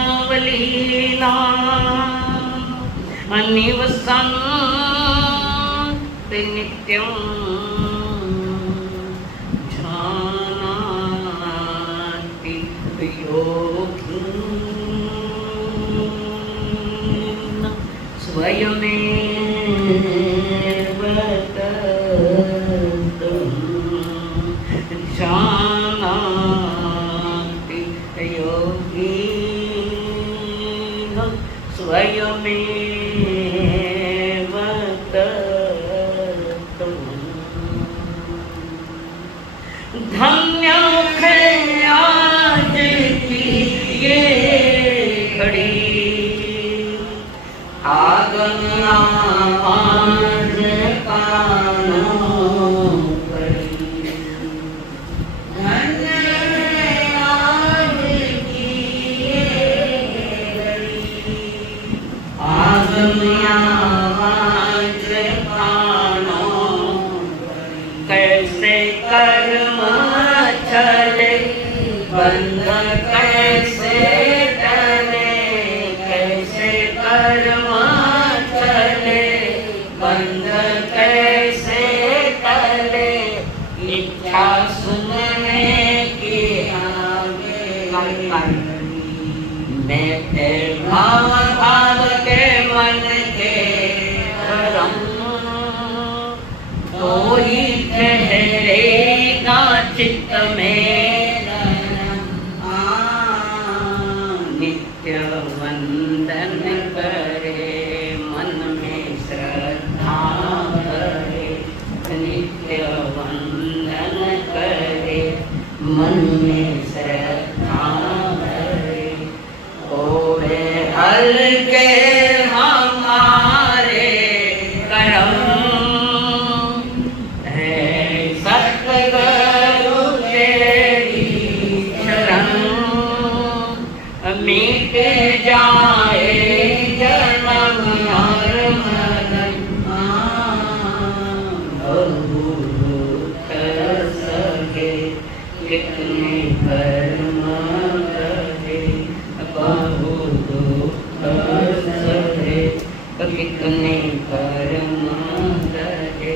स्वभावलीला अनिवसन्ति नित्यं जानाति योगी स्वयमेव तत्त्वं जानाति योगी स्वयमेव तत्त्वं। धन्य है आज की ये घड़ी, आगन आवाज कानों पड़ी। धन्य है आज की ये घड़ी, आगन आवाज कानों पड़ी। कैसे कर्म चले बंद कैसे टले, कैसे कर्म चले बंद कैसे टले। इच्छा सुनने की आगे मैं भाव भाव के मन के भरम, तो ही ठहरेगा चित्त में नित्य वंदन करे मन में श्रद्धा करे। नित्य वंदन करे मन में श्रद्धा करे। ओरे हल्के हमारे अपने कर्म करे।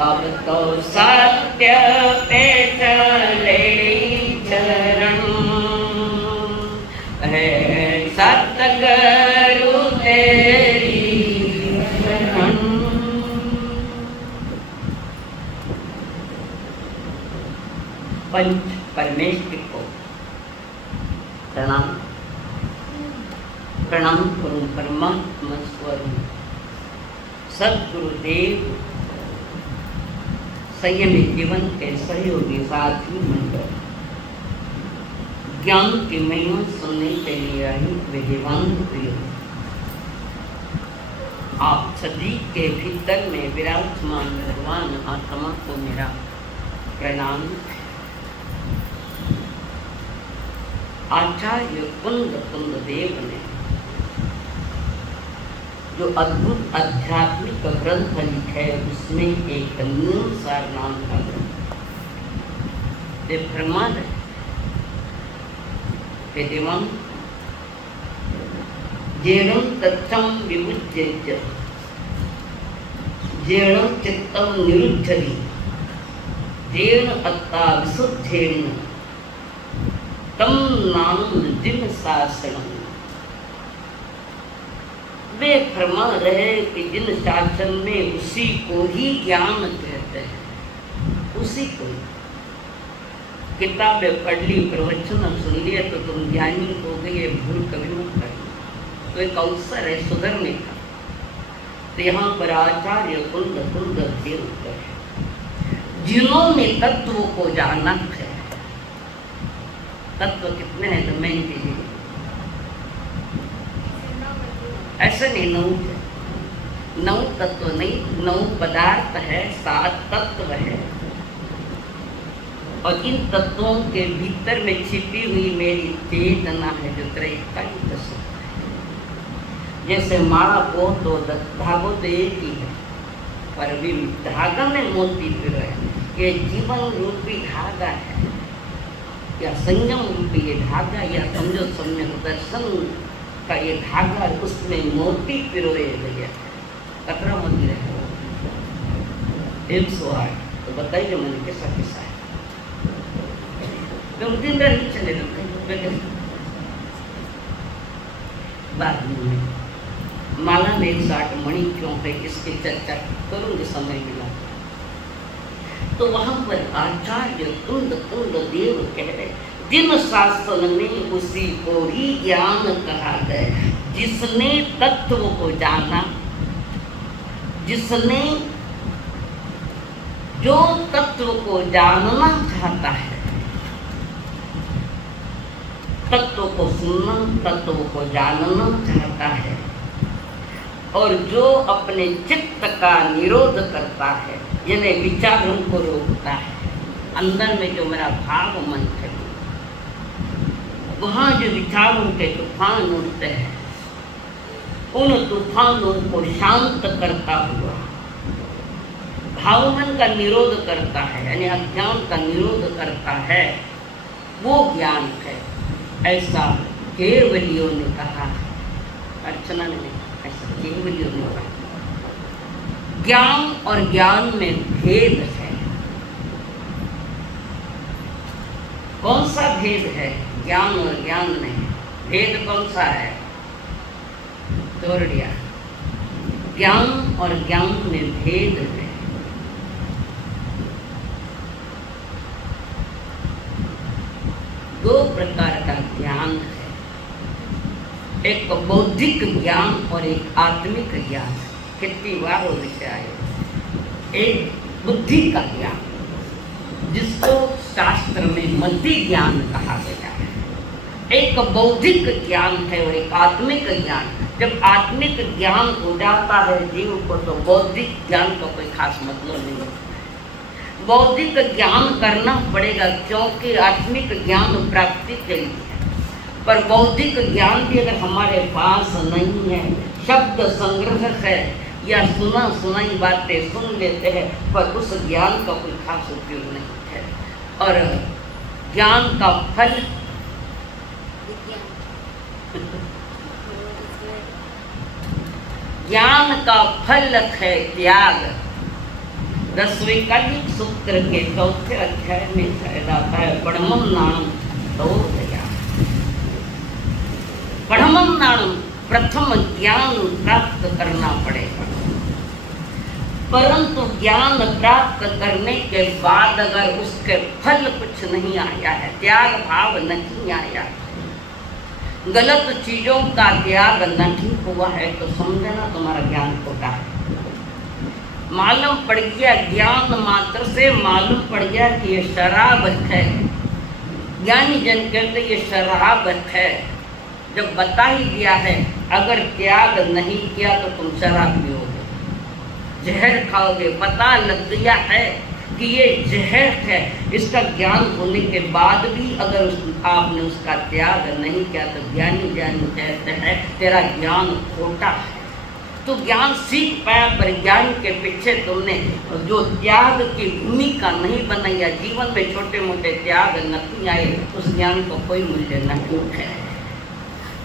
अब तो सत्य पे चले चरण है सतगुरु तेरी शरण। पंच परमेश्वर को प्रणाम प्रणाम करूं। परमात्मा स्वरूप सद्गुरुदेव संयमी जीवन के सहयोगी साथी मंडल, ज्ञान की महिमा सुनने के लिए आई विद्वान प्रिय, आप सभी के भीतर में विराजमान भगवान आत्मा को मेरा प्रणाम। आचार्य कुंद कुंद देव ने जो अद्भुत आध्यात्मिक ग्रंथ लिखे उसमें एक न्यून सार नाम का ग्रंथ वे फरमा रहे देवान जेणं तत्सं विमुच्य जेणं चित्तं निरुद्धति जेण अत्ता विशुद्धेन तम नाम जिन शासनम। वे फरमा रहे कि जिन शासन में उसी को ही ज्ञान कहते हैं, उसी को। किताबें पढ़ ली, प्रवचन सुन लिए तो तुम ज्ञानी हो गए, ये भूल कभी मत करना। तो एक अवसर है सुधरने का। तो यहाँ पर आचार्य कुंद कुंद देव जिन्होंने तत्व को जाना है। तत्व कितने हैं तो मैं कीजिए, ऐसा नहीं नौ तत्व नहीं, 9 पदार्थ है, 7 तत्व है। और इन तत्वों के भीतर में छिपी हुई मेरी चेतना है जो त्रैकालिक है। जैसे माला को तो धागो तो एक ही है, पर भी धागा में मोती फिर है। ये जीवन रूपी धागा है या संयम रूपी ये धागा, या समझो सम्यक दर्शन का ये धागा, उसमें मोती पिरोए भैया। कतरा मोती रहे 108। तो बताइए जो मैंने कैसा कैसा है तो दिन भर नहीं चले बाद में माला में 108 मणि क्यों है इसकी चर्चा करूंगी समय मिला। तो वहां पर आचार्य कुंद कुंद देव कह रहे जिन शासन में उसी को ही ज्ञान कहा गया। जिसने तत्व को जाना, जिसने जो तत्व को जानना चाहता है, तत्व को सुनना, तत्व को जानना चाहता है, और जो अपने चित्त का निरोध करता है, यानी विचारों को रोकता है, अंदर में जो मेरा भाव मन है वहाँ जो विचारों के तूफान उठते हैं, उन तूफानों को शांत करता हुआ भाव मन का निरोध करता है, यानी अज्ञान का निरोध करता है, वो ज्ञान है। ऐसा केवलियों ने कहा, अर्चना ने ऐसा केवलियों ने कहा। ज्ञान और ज्ञान में भेद है। कौन सा भेद है? ज्ञान और ज्ञान में भेद कौन सा है? तोड़ दिया। ज्ञान और ज्ञान में भेद है। दो प्रकार का ज्ञान है, एक बौद्धिक ज्ञान और एक आत्मिक ज्ञान। कितनी बार वो विषय आए। एक बुद्धि का ज्ञान जिसको शास्त्र में मति ज्ञान कहा गया है, एक बौद्धिक ज्ञान है और एक आत्मिक ज्ञान। जब आत्मिक ज्ञान हो जाता है जीव को तो बौद्धिक ज्ञान का कोई खास मतलब नहीं है। बौद्धिक ज्ञान करना पड़ेगा क्योंकि आत्मिक ज्ञान प्राप्ति के लिए है, पर बौद्धिक ज्ञान भी अगर हमारे पास नहीं है, शब्द संग्रह है या सुना सुनाई बातें सुन लेते हैं, पर उस ज्ञान का कोई खास उपयोग नहीं है। और ज्ञान का फल ज्ञान का फल है त्याग। 10वें कली सूत्र के 4थे अध्याय में शायद आता है, पढ़मम नाणम तो गया। पढ़मम नाणम, प्रथम ज्ञान प्राप्त करना पड़ेगा, परंतु ज्ञान प्राप्त करने के बाद अगर उसके फल कुछ नहीं आया है, त्याग भाव नहीं आया, गलत चीजों का त्याग नहीं हुआ है, तो समझना तुम्हारा ज्ञान खोटा है। मालूम पड़ गया, ज्ञान मात्र से मालूम पड़ गया कि ये शराब है। ज्ञानी जन कहते ये शराब है। जब बता ही दिया है, अगर त्याग नहीं किया तो तुम शराब पियोगे, जहर खाओगे। पता लग गया है कि ये जहर है, इसका ज्ञान होने के बाद भी अगर आपने उसका त्याग नहीं किया तो ज्ञानी ज्ञानी कहते हैं तेरा ज्ञान खोटा है। तो ज्ञान सीख पाया, पर ज्ञान के पीछे तुमने जो त्याग की भूमिका नहीं बनाई, या जीवन में छोटे मोटे त्याग नहीं आए, उस ज्ञान को कोई मूल्य नहीं है।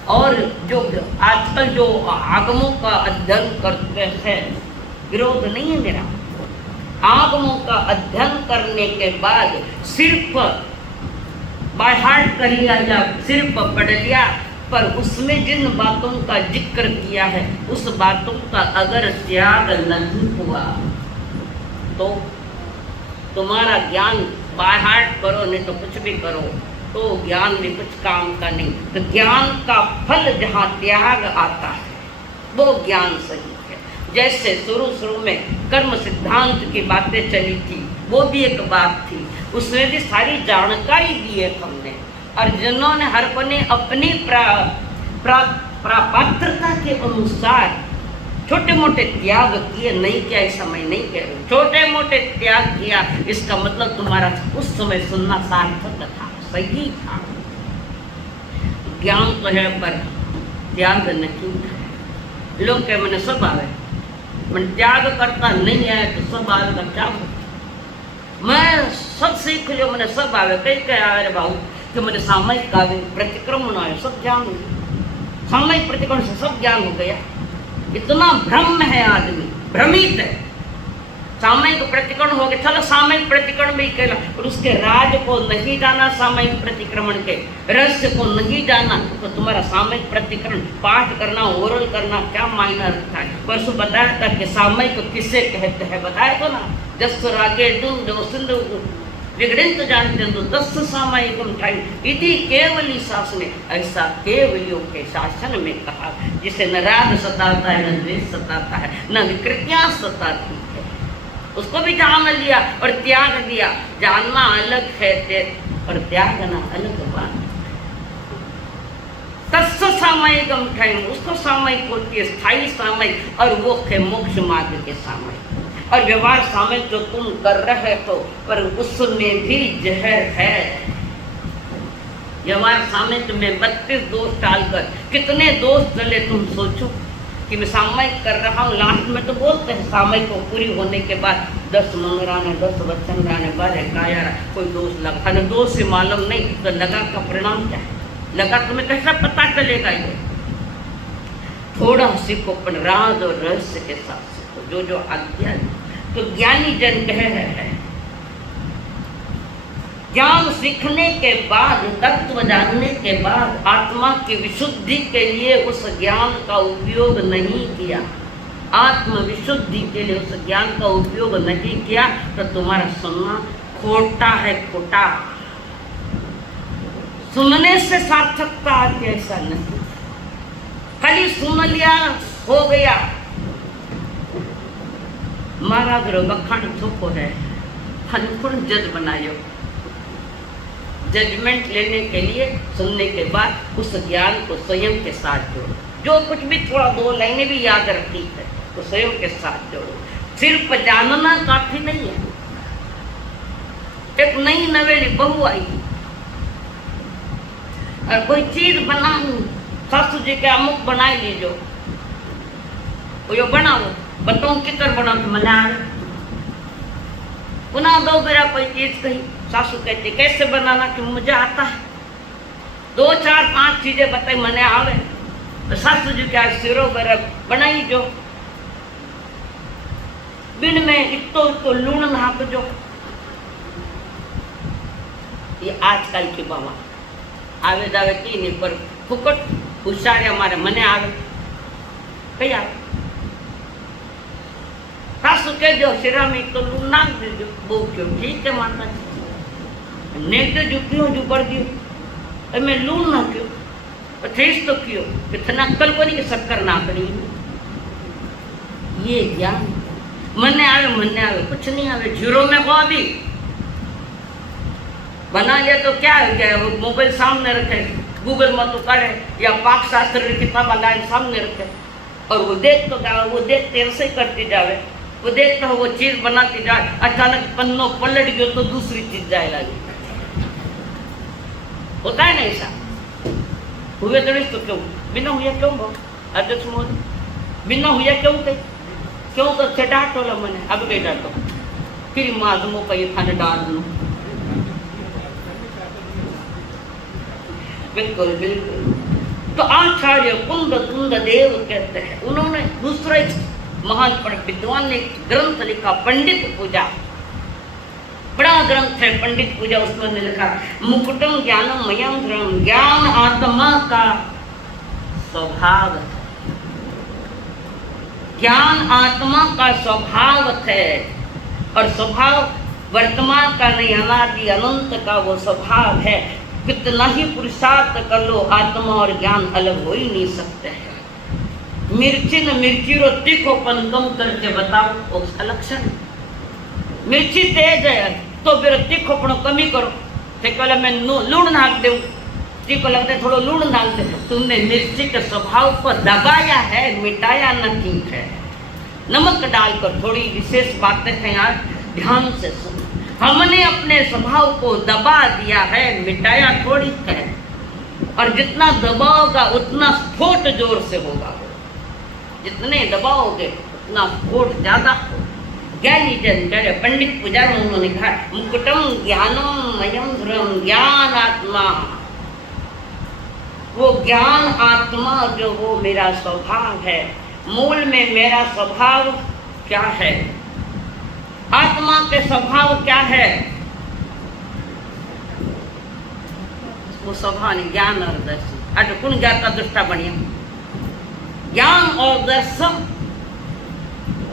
और जो आजकल जो आगमों का अध्ययन करते हैं, विरोध नहीं है मेरा, आगमों का अध्ययन करने के बाद सिर्फ बाय हार्ट कर लिया या सिर्फ पढ़ लिया, पर उसमें जिन बातों का जिक्र किया है उस बातों का अगर त्याग नहीं हुआ तो तुम्हारा ज्ञान बाय हार्ट करो नहीं तो कुछ भी करो, तो ज्ञान में कुछ काम का नहीं। तो ज्ञान का फल जहाँ त्याग आता है वो ज्ञान सही है। जैसे शुरू में कर्म सिद्धांत की बातें चली थी, वो भी एक बात थी, उसमें भी सारी जानकारी दी है हमने, और जिन्होंने हर को ने अपनी पात्रता के अनुसार छोटे मोटे त्याग किए, नहीं किया इस समय नहीं कह रहे, छोटे मोटे त्याग किया, इसका मतलब तुम्हारा उस समय सुनना सार्थक था, सही था। ज्ञान तो है पर त्याग नहीं था। लोग कह मैंने सब आवे, मैं त्याग करता नहीं आया तो सब आवे का क्या हो, मैं सब सीख लियो, मैंने सब आवे, कई कह आवे रे बाबू कि मैंने सामयिक आवे, प्रतिक्रमण आए, सब ज्ञान हो गया, सामयिक प्रतिक्रमण से सब ज्ञान हो गया। इतना भ्रम है, आदमी भ्रमित है। सामयिक प्रतिक्रमण हो गया, चलो सामयिक प्रतिक्रमण भी कहला, और उसके राज को नहीं जाना, सामयिक प्रतिक्रमण के रहस्य को नहीं जाना, तो तुम्हारा सामयिक प्रतिक्रमण पाठ करना, ओरल करना क्या मायना रखता है। परसों बताया था कि सामयिक किसे कहते हैं, बताया तो ना, जस रागे दुम जो सिंधु विगड़ित जानते तो 10 सामयिकम ठाई इति केवली शासन, ऐसा केवलियों के शासन में कहा, जिसे न राग सताता है, न द्वेष सताता है, न विकृतियां सताती है, उसको भी जान लिया और त्याग दिया। जानना अलग है और त्यागना अलग बात। तत्व सामयिकम ठाई, उसको सामयिक होती है, स्थायी सामयिक, और वो है मोक्ष मार्ग के सामयिक। और व्यवहार सामयिक जो तुम कर रहे हो, पर उसमें भी जहर है। व्यवहार सामयिक में 32 दोष डालकर कितने दोष चले, तुम सोचो कि मैं सामयिक कर रहा हूँ, लास्ट में तो बोलते हैं सामयिक को पूरी होने के बाद 10 मंगराने, 10 वचन गाने, बारे काया कोई दोष लगा, दोष से मालूम नहीं तो लगा का परिणाम क्या है, लगा तुम्हें कैसा पता चलेगा। ये थोड़ा सीखो, पर राज और रहस्य के साथ सीखो, जो आज्ञा। तो ज्ञानी जन कह रहे हैं, ज्ञान सीखने के बाद, तत्व जानने के बाद आत्मा की विशुद्धि के लिए उस ज्ञान का उपयोग नहीं किया, आत्म विशुद्धि के लिए उस ज्ञान का उपयोग नहीं किया, तो तुम्हारा सुनना खोटा है, खोटा। सुनने से सार्थकता आती, ऐसा नहीं, खाली सुन लिया हो गया। महाराज रो बखान थोको है, हनकुन जज बनायो, जजमेंट लेने के लिए सुनने के बाद उस ज्ञान को स्वयं के साथ जोड़ो। जो कुछ भी थोड़ा 2 लाइनें भी याद रखी है तो स्वयं के साथ जोड़ो। सिर्फ जानना काफी नहीं है। एक नई नवेली बहू आई और कोई चीज बनानी, सासू जी के अमुक बनाए लीजो, वो यो बनाओ, बताओ कितर बनाओ, मना पुनः 2 बेरा कोई चीज कही, सासू कहती कैसे बनाना, कि मुझे आता है। 2, 4, 5 चीजें बताई, मैंने आवे, तो सासू जी क्या सिरो बेरा बनाई जो, बिन में इतो लूण नाक जो। ये आजकल की बाबा आवे जावे की नहीं, पर फुकट हुशारे हमारे मने आवे कई आवे। सासू कह दो सिरा में तो लूण नाक दीजो, बो क्यों ठीक है माता जी, नेक जो क्यों जो कर दियो, मैं लूण ना क्यों थेस तो क्यों कितना अक्कल को नहीं कि शक्कर ना करी। ये ज्ञान मने आवे कुछ नहीं आवे, जीरो में को अभी बना लिया तो क्या हो गया, वो मोबाइल सामने रखे, गूगल में तो करे या पाक शास्त्र की किताब लाइन सामने रखे और वो देख तो जावे, वो देख तेरे से करती जावे, वो देखता हो वो चीज बनाती जाए, अचानक पन्नो पलट गयो तो दूसरी चीज जाए लगी। होता है ना ऐसा, हुए तो क्यों बिना हुआ क्यों भाव अध्यक्ष मोदी बिना हुआ क्यों थे क्यों तो अच्छे डांटो लो मैंने अब गई डांटो फिर माधमो का ये खाने डाल लू। बिल्कुल बिल्कुल। तो आचार्य कुंद कुंद देव कहते हैं, उन्होंने दूसरा एक महान विद्वान ने ग्रंथ लिखा पंडित पूजा, बड़ा ग्रंथ है पंडित पूजा, उसमें लिखा मुकुटम ज्ञानम मयम ध्रुवम, ज्ञान आत्मा का स्वभाव है, ज्ञान आत्मा का स्वभाव है और स्वभाव वर्तमान का नहीं अनादि अनंत का वो स्वभाव है। कितना ही पुरुषार्थ कर लो आत्मा और ज्ञान अलग हो ही नहीं सकते हैं। मिर्ची न मिर्ची रो तीखोपन कम करके बताओ उसका लक्षण। मिर्ची तेज है तो फिर तीखोपन कमी करो, तो मैं लूण नाक दूं, तीखो लगता है थोड़ा लूण नाक दे। तुमने मिर्ची के स्वभाव को दबाया है, मिटाया नहीं है। नमक डालकर थोड़ी विशेष बातें हैं यार, ध्यान से सुनो। हमने अपने स्वभाव को दबा दिया है, मिटाया थोड़ी है। और जितना दबाओगा उतना स्फोट जोर से होगा, जितने दबाओगे उतना स्फोट ज्यादा होगा। ज्ञानी जन करे पंडित पूजा में उन्होंने कहा मुकुटम ज्ञानम मयम ध्रुवम, ज्ञान आत्मा, वो ज्ञान आत्मा जो वो मेरा स्वभाव है। मूल में मेरा स्वभाव क्या है, आत्मा के स्वभाव क्या है, वो स्वभाव नहीं ज्ञान और दर्शन। आज कौन ज्ञाता दृष्टा बढ़िया ज्ञान और दर्शन,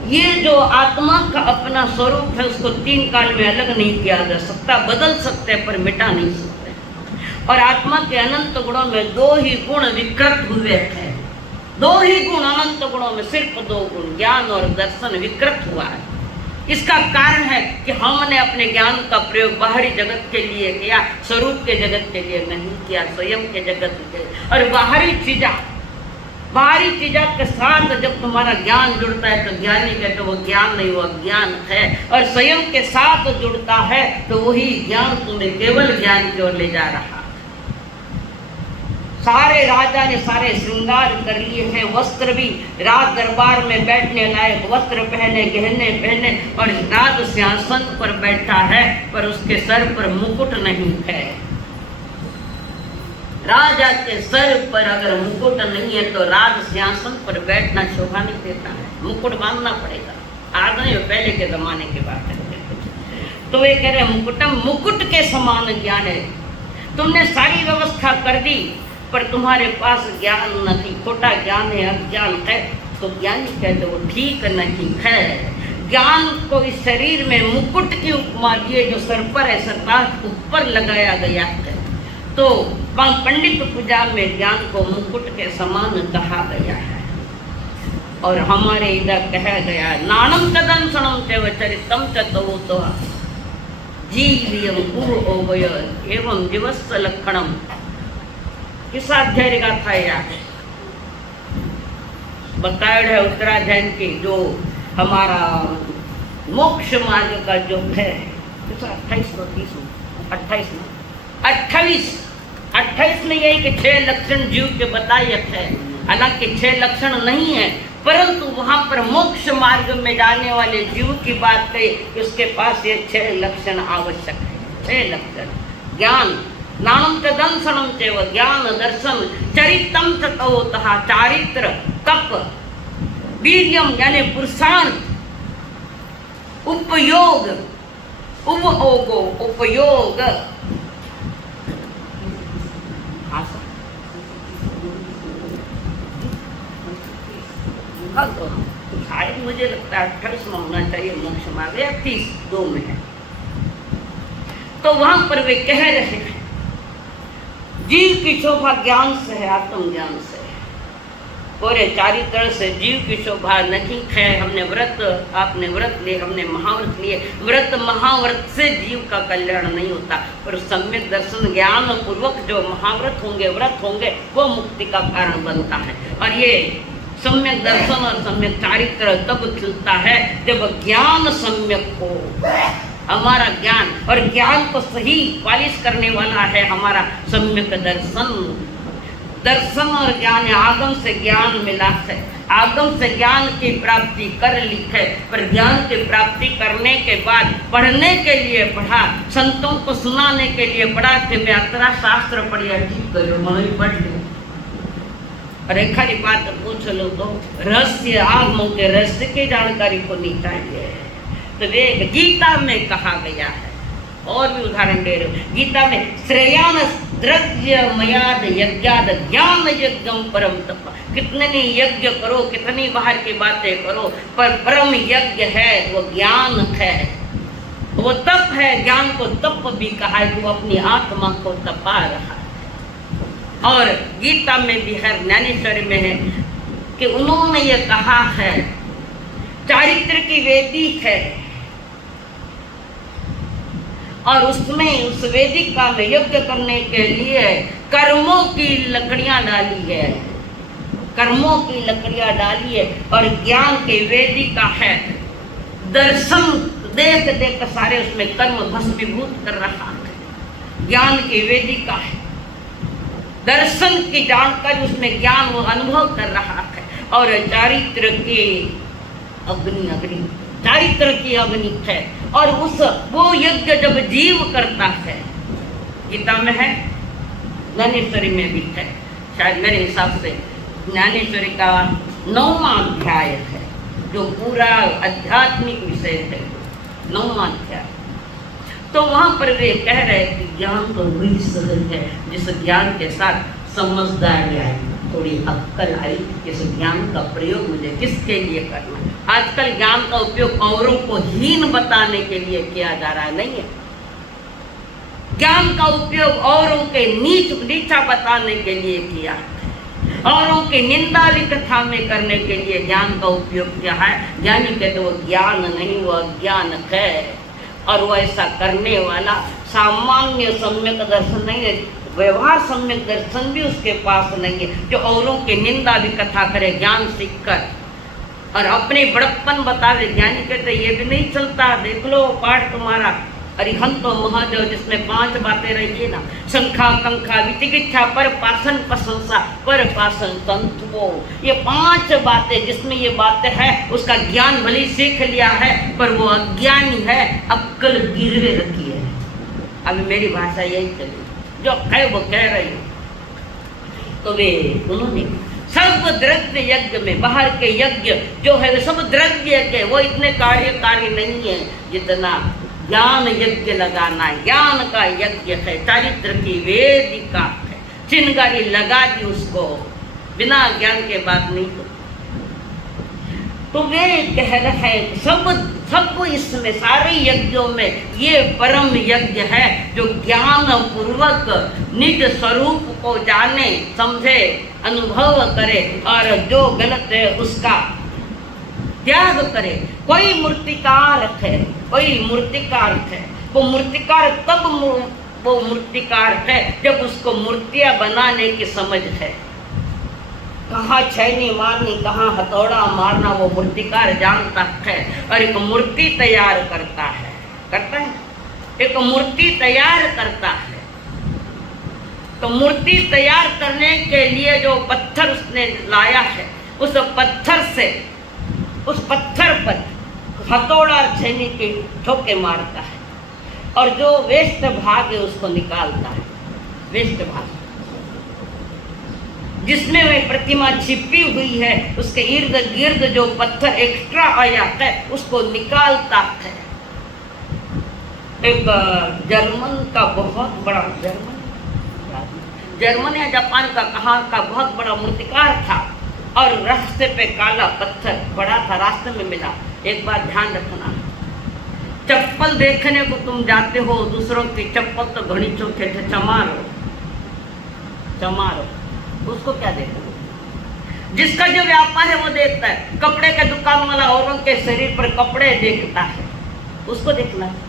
ये जो आत्मा का अपना स्वरूप है उसको तीन काल में अलग नहीं किया जा सकता, बदल सकते पर मिटा नहीं सकते। और आत्मा के अनंत गुणों में दो ही गुण विकृत हुए थे, दो ही गुण अनंत गुणों में सिर्फ दो गुण ज्ञान और दर्शन विकृत हुआ है। इसका कारण है कि हमने अपने ज्ञान का प्रयोग बाहरी जगत के लिए किया, स्वरूप के जगत के लिए नहीं किया, स्वयं के जगत के। और बाहरी चीजा के साथ जब तुम्हारा ज्ञान जुड़ता है तो ज्ञानी कहते वो ज्ञान नहीं वो अज्ञान है, और स्वयं के साथ जुड़ता है तो वही ज्ञान तुम्हें केवल ज्ञान की ओर ले जा रहा। सारे राजा ने सारे श्रृंगार कर लिए हैं, वस्त्र भी राज दरबार में बैठने लायक वस्त्र पहने, गहने पहने, और राज सिंहासन पर बैठा है पर उसके सर पर मुकुट नहीं है। राजा के सर पर अगर मुकुट नहीं है तो राज सिंहासन पर बैठना शोभा नहीं देता है, मुकुट बांधना पड़ेगा। आज नहीं, पहले के जमाने की बात है। तो वे कह रहे मुकुटम, मुकुट के समान ज्ञान है। तुमने सारी व्यवस्था कर दी पर तुम्हारे पास ज्ञान नहीं, खोटा ज्ञान है, अज्ञान है। तो ज्ञानी कहते वो ठीक नहीं है। ज्ञान को इस शरीर में मुकुट की उपमा दिए जो सर पर है, सरकार ऊपर लगाया गया है। तो पंडित पूजा में ज्ञान को मुकुट के समान कहा गया है। और हमारे इधर कहा गया नानम तदंसनम च चरितम चतुतो जीवियम पूर्व एवं दिवस लक्षणम। किस अध्याय का था यार बताया है उत्तराध्याय की, जो हमारा मोक्ष मार्ग का जो है 28 में यही कि 6 लक्षण जीव के बताए थे। हालांकि 6 लक्षण नहीं है, परंतु वहां पर मोक्ष मार्ग में जाने वाले जीव की बात कही कि उसके पास ये 6 लक्षण आवश्यक है। 6 लक्षण ज्ञान, नानम च दंसनम चैव, ज्ञान दर्शन, चरितम च तवोतः, चारित्र, तप, वीर्यम यानी पुरुषार्थ, उपयोग, उपभोगो उपयोग। तो शायद मुझे लगता है 28 में होना चाहिए, मोक्ष मार्ग या 32 में है। तो वहां पर वे कह रहे हैं जीव की शोभा ज्ञान से है, आत्मज्ञान से है। पूरे चारित्र से जीव की शोभा नहीं है। हमने व्रत, आपने व्रत लिए, हमने महाव्रत लिए, व्रत महाव्रत से जीव का कल्याण नहीं होता, पर सम्यक दर्शन ज्ञान पूर्वक जो महाव्रत होंगे, व्रत होंगे, वो मुक्ति का कारण बनता है। और ये सम्यक दर्शन और सम्यक चारित्र तब खिलता है जब ज्ञान सम्यक हो। हमारा ज्ञान, और ज्ञान को सही पालिश करने वाला है हमारा सम्यक दर्शन। दर्शन और ज्ञान, आगम से ज्ञान मिला है, आगम से ज्ञान की प्राप्ति कर ली है, पर ज्ञान की प्राप्ति करने के बाद पढ़ने के लिए पढ़ा, संतों को सुनाने के लिए पढ़ा कि मैं अतरा शास्त्र पढ़िया ठीक करो, मैं पढ़ लूँ। और एक खाली बात पूछ लो तो रहस्य, आगमों के रहस्य की जानकारी होनी चाहिए। तो देख गीता में कहा गया है, और भी उदाहरण दे रहे हो। गीता में श्रेयान द्रव्य मयाद यज्ञाद ज्ञान यज्ञम परम तप। कितने नहीं यज्ञ करो, कितनी बाहर की बातें करो, पर परम यज्ञ है वो ज्ञान है, वो तप है। ज्ञान को तप भी कहा है, वो अपनी आत्मा को तपा रहा है। और गीता में भी है, ज्ञानेश्वरी में है कि उन्होंने ये कहा है चारित्र की वेदी है, और उसमें उस वेदिका में यज्ञ करने के लिए कर्मों की लकड़ियां डाली है, कर्मों की लकड़ियां डाली है। और ज्ञान की वेदिका है, दर्शन देख देख सारे उसमें कर्म भस्मीभूत कर रहा है। ज्ञान की वेदिका है, दर्शन की जानकारी उसमें ज्ञान वो अनुभव कर रहा है। और चारित्र की अग्नि, अग्नि चारित्र की अग्नि है। और उस वो यज्ञ जब जीव करता है, गीता में है, ज्ञानेश्वरी में भी है, शायद मेरे हिसाब से ज्ञानेश्वरी का 9वां अध्याय है, जो पूरा आध्यात्मिक विषय है, 9वां अध्याय। तो वहां पर वे कह रहे कि ज्ञान तो वही सहज है जिस ज्ञान के साथ समझदारी आई, थोड़ी अक्कल आई, इस ज्ञान का प्रयोग मुझे किसके लिए करना। आजकल ज्ञान का उपयोग औरों को हीन बताने के लिए किया जा रहा है, नहीं है। ज्ञान का उपयोग औरों के नीचा बताने के लिए किया, औरों की निंदा विकथा में करने के लिए ज्ञान का उपयोग किया है। ज्ञानी कहते वो ज्ञान नहीं, वो अज्ञान है। और वो ऐसा करने वाला सामान्य सम्यक दर्शन नहीं है, व्यवहार सम्यक दर्शन भी उसके पास नहीं है, जो औरों के निंदा भी कथा करे ज्ञान सीखकर और अपने बड़प्पन बतावे। ज्ञानी कहते ये भी नहीं चलता, देख लो पाठ तुम्हारा अरिहंत महादेव, जिसमें 5 बातें रही है ना, शंखा कंखा विचिकित्सा पर पासन प्रशंसा पर पासन संतो, ये 5 बातें जिसमें ये बातें है, उसका ज्ञान भले सीख लिया है पर वो अज्ञानी है, अक्कल गिरवे रखी है। अभी मेरी भाषा यही चली, जो है वो कह रही हूँ। तो वे उन्होंने सब द्रव्य यज्ञ में, बाहर के यज्ञ जो है वे सब द्रव्य यज्ञ, वो इतने कार्यकारी नहीं है जितना ज्ञान यज्ञ लगाना। ज्ञान का यज्ञ है, चारित्र की वेदिका है, चिनगारी लगा दी उसको, बिना ज्ञान के बात नहीं होती। तो वे कह रहे हैं सब इसमें सारे यज्ञों में ये परम यज्ञ है जो ज्ञान पूर्वक निज स्वरूप को जाने, समझे, अनुभव करे और जो गलत है उसका त्याग करे। कोई मूर्तिकार है, कोई मूर्तिकार है, वो मूर्तिकार तब वो मूर्तिकार है जब उसको मूर्तियां बनाने की समझ है। कहाँ छैनी मारनी, कहाँ हथौड़ा मारना, वो मूर्तिकार जानता है। और एक मूर्ति तैयार करता है, एक मूर्ति तैयार करता है। तो मूर्ति तैयार करने के लिए जो पत्थर उसने लाया है, उस पत्थर से, उस पत्थर पर हथौड़ा छैनी के ठोके मारता है और जो वेस्ट भाग है उसको निकालता है। वेस्ट भाग जिसमें वह प्रतिमा छिपी हुई है, उसके इर्द गिर्द जो पत्थर एक्स्ट्रा आया है उसको निकालता है। एक जर्मन का बहुत बड़ा जर्मन या जापान का कहाँ का बहुत बड़ा मूर्तिकार था और रास्ते पे काला पत्थर पड़ा था, रास्ते में मिला। एक बात ध्यान रखना, चप्पल देखने को तुम जाते हो, दूसरों की चप्पल तो घड़ी चौखे थे, चमारो उसको क्या देखोगे? जिसका जो व्यापार है वो देखता है। कपड़े के दुकान वाला औरों के शरीर पर कपड़े देखता है, उसको देखना है।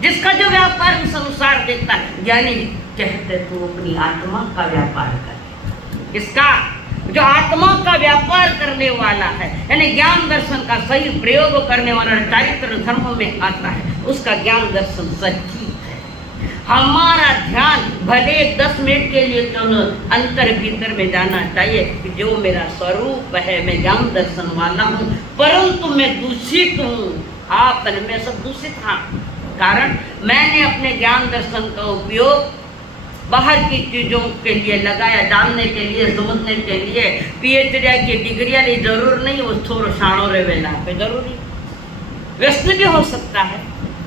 जिसका जो व्यापार उस अनुसार देखता है। ज्ञानी कहते तू अपनी आत्मा का व्यापार कर। किसका? जो आत्मा का व्यापार करने वाला है, यानी ज्ञान दर्शन का सही प्रयोग करने वाला, चारित्र धर्म में आता है, उसका ज्ञान दर्शन सच्ची है। हमारा ध्यान भले 10 मिनट के लिए क्यों न अंतर भीतर में जाना चाहिए कि जो मेरा स्वरूप है, मैं ज्ञान दर्शन वाला हूँ, परंतु मैं दूषित हूँ। आप में सब दूषित हाँ, कारण मैंने अपने ज्ञान दर्शन का उपयोग बाहर की चीजों के लिए लगाया, जानने के लिए, समझने के लिए। PhD की डिग्रियां नहीं जरूर नहीं, वो थोड़ा शाणो रे वेला पे जरूरी। व्यस्त भी हो सकता है,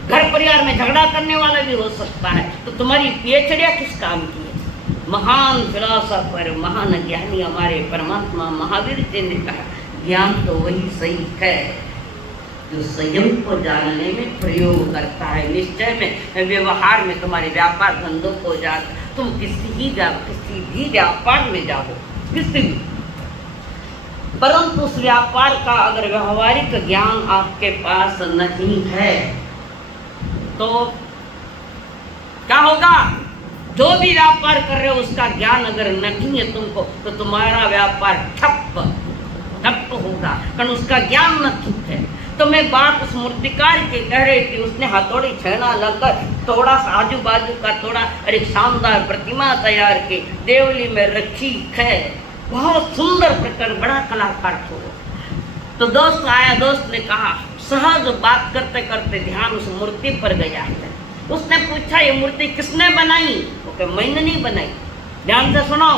घर परिवार में झगड़ा करने वाला भी हो सकता है, तो तुम्हारी PhD किस काम की है? महान फिलोसोफर, महान ज्ञानी हमारे परमात्मा महावीर जी ने कहा, ज्ञान तो वही सही है जो संयम को जानने में प्रयोग करता है, निश्चय में, व्यवहार में, तुम्हारे व्यापार धंधों को जान। तुम किसी भी व्यापार में जाओ, किसी भी, परंतु उस व्यापार का अगर व्यवहारिक ज्ञान आपके पास नहीं है तो क्या होगा? जो भी व्यापार कर रहे हो उसका ज्ञान अगर नहीं है तुमको, तो तुम्हारा व्यापार ठप होगा, कारण उसका ज्ञान नहीं है। तो मैं बात उस मूर्तिकार की कह रही थी, उसने हथौड़ी छेना लगकर थोड़ा सा आजू बाजू का थोड़ा एक शानदार प्रतिमा तैयार की, देवली में रखी है, बहुत सुंदर प्रकार, बड़ा कलाकार था। तो दोस्त आया, दोस्त ने कहा, सहज बात करते करते ध्यान उस मूर्ति पर गया है। उसने पूछा, ये मूर्ति किसने बनाई? वो कहे, मैंने नहीं बनाई। ध्यान से सुनो,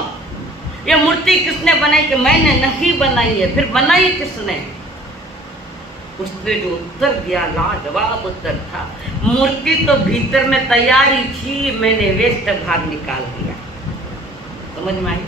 ये मूर्ति किसने बनाई? कि मैंने नहीं बनाई है। फिर बनाई किसने? उसने जो उत्तर दिया लाजवाब उत्तर था, मूर्ति तो भीतर में तैयारी थी, मैंने वेस्ट भाग निकाल दिया। समझ में आई?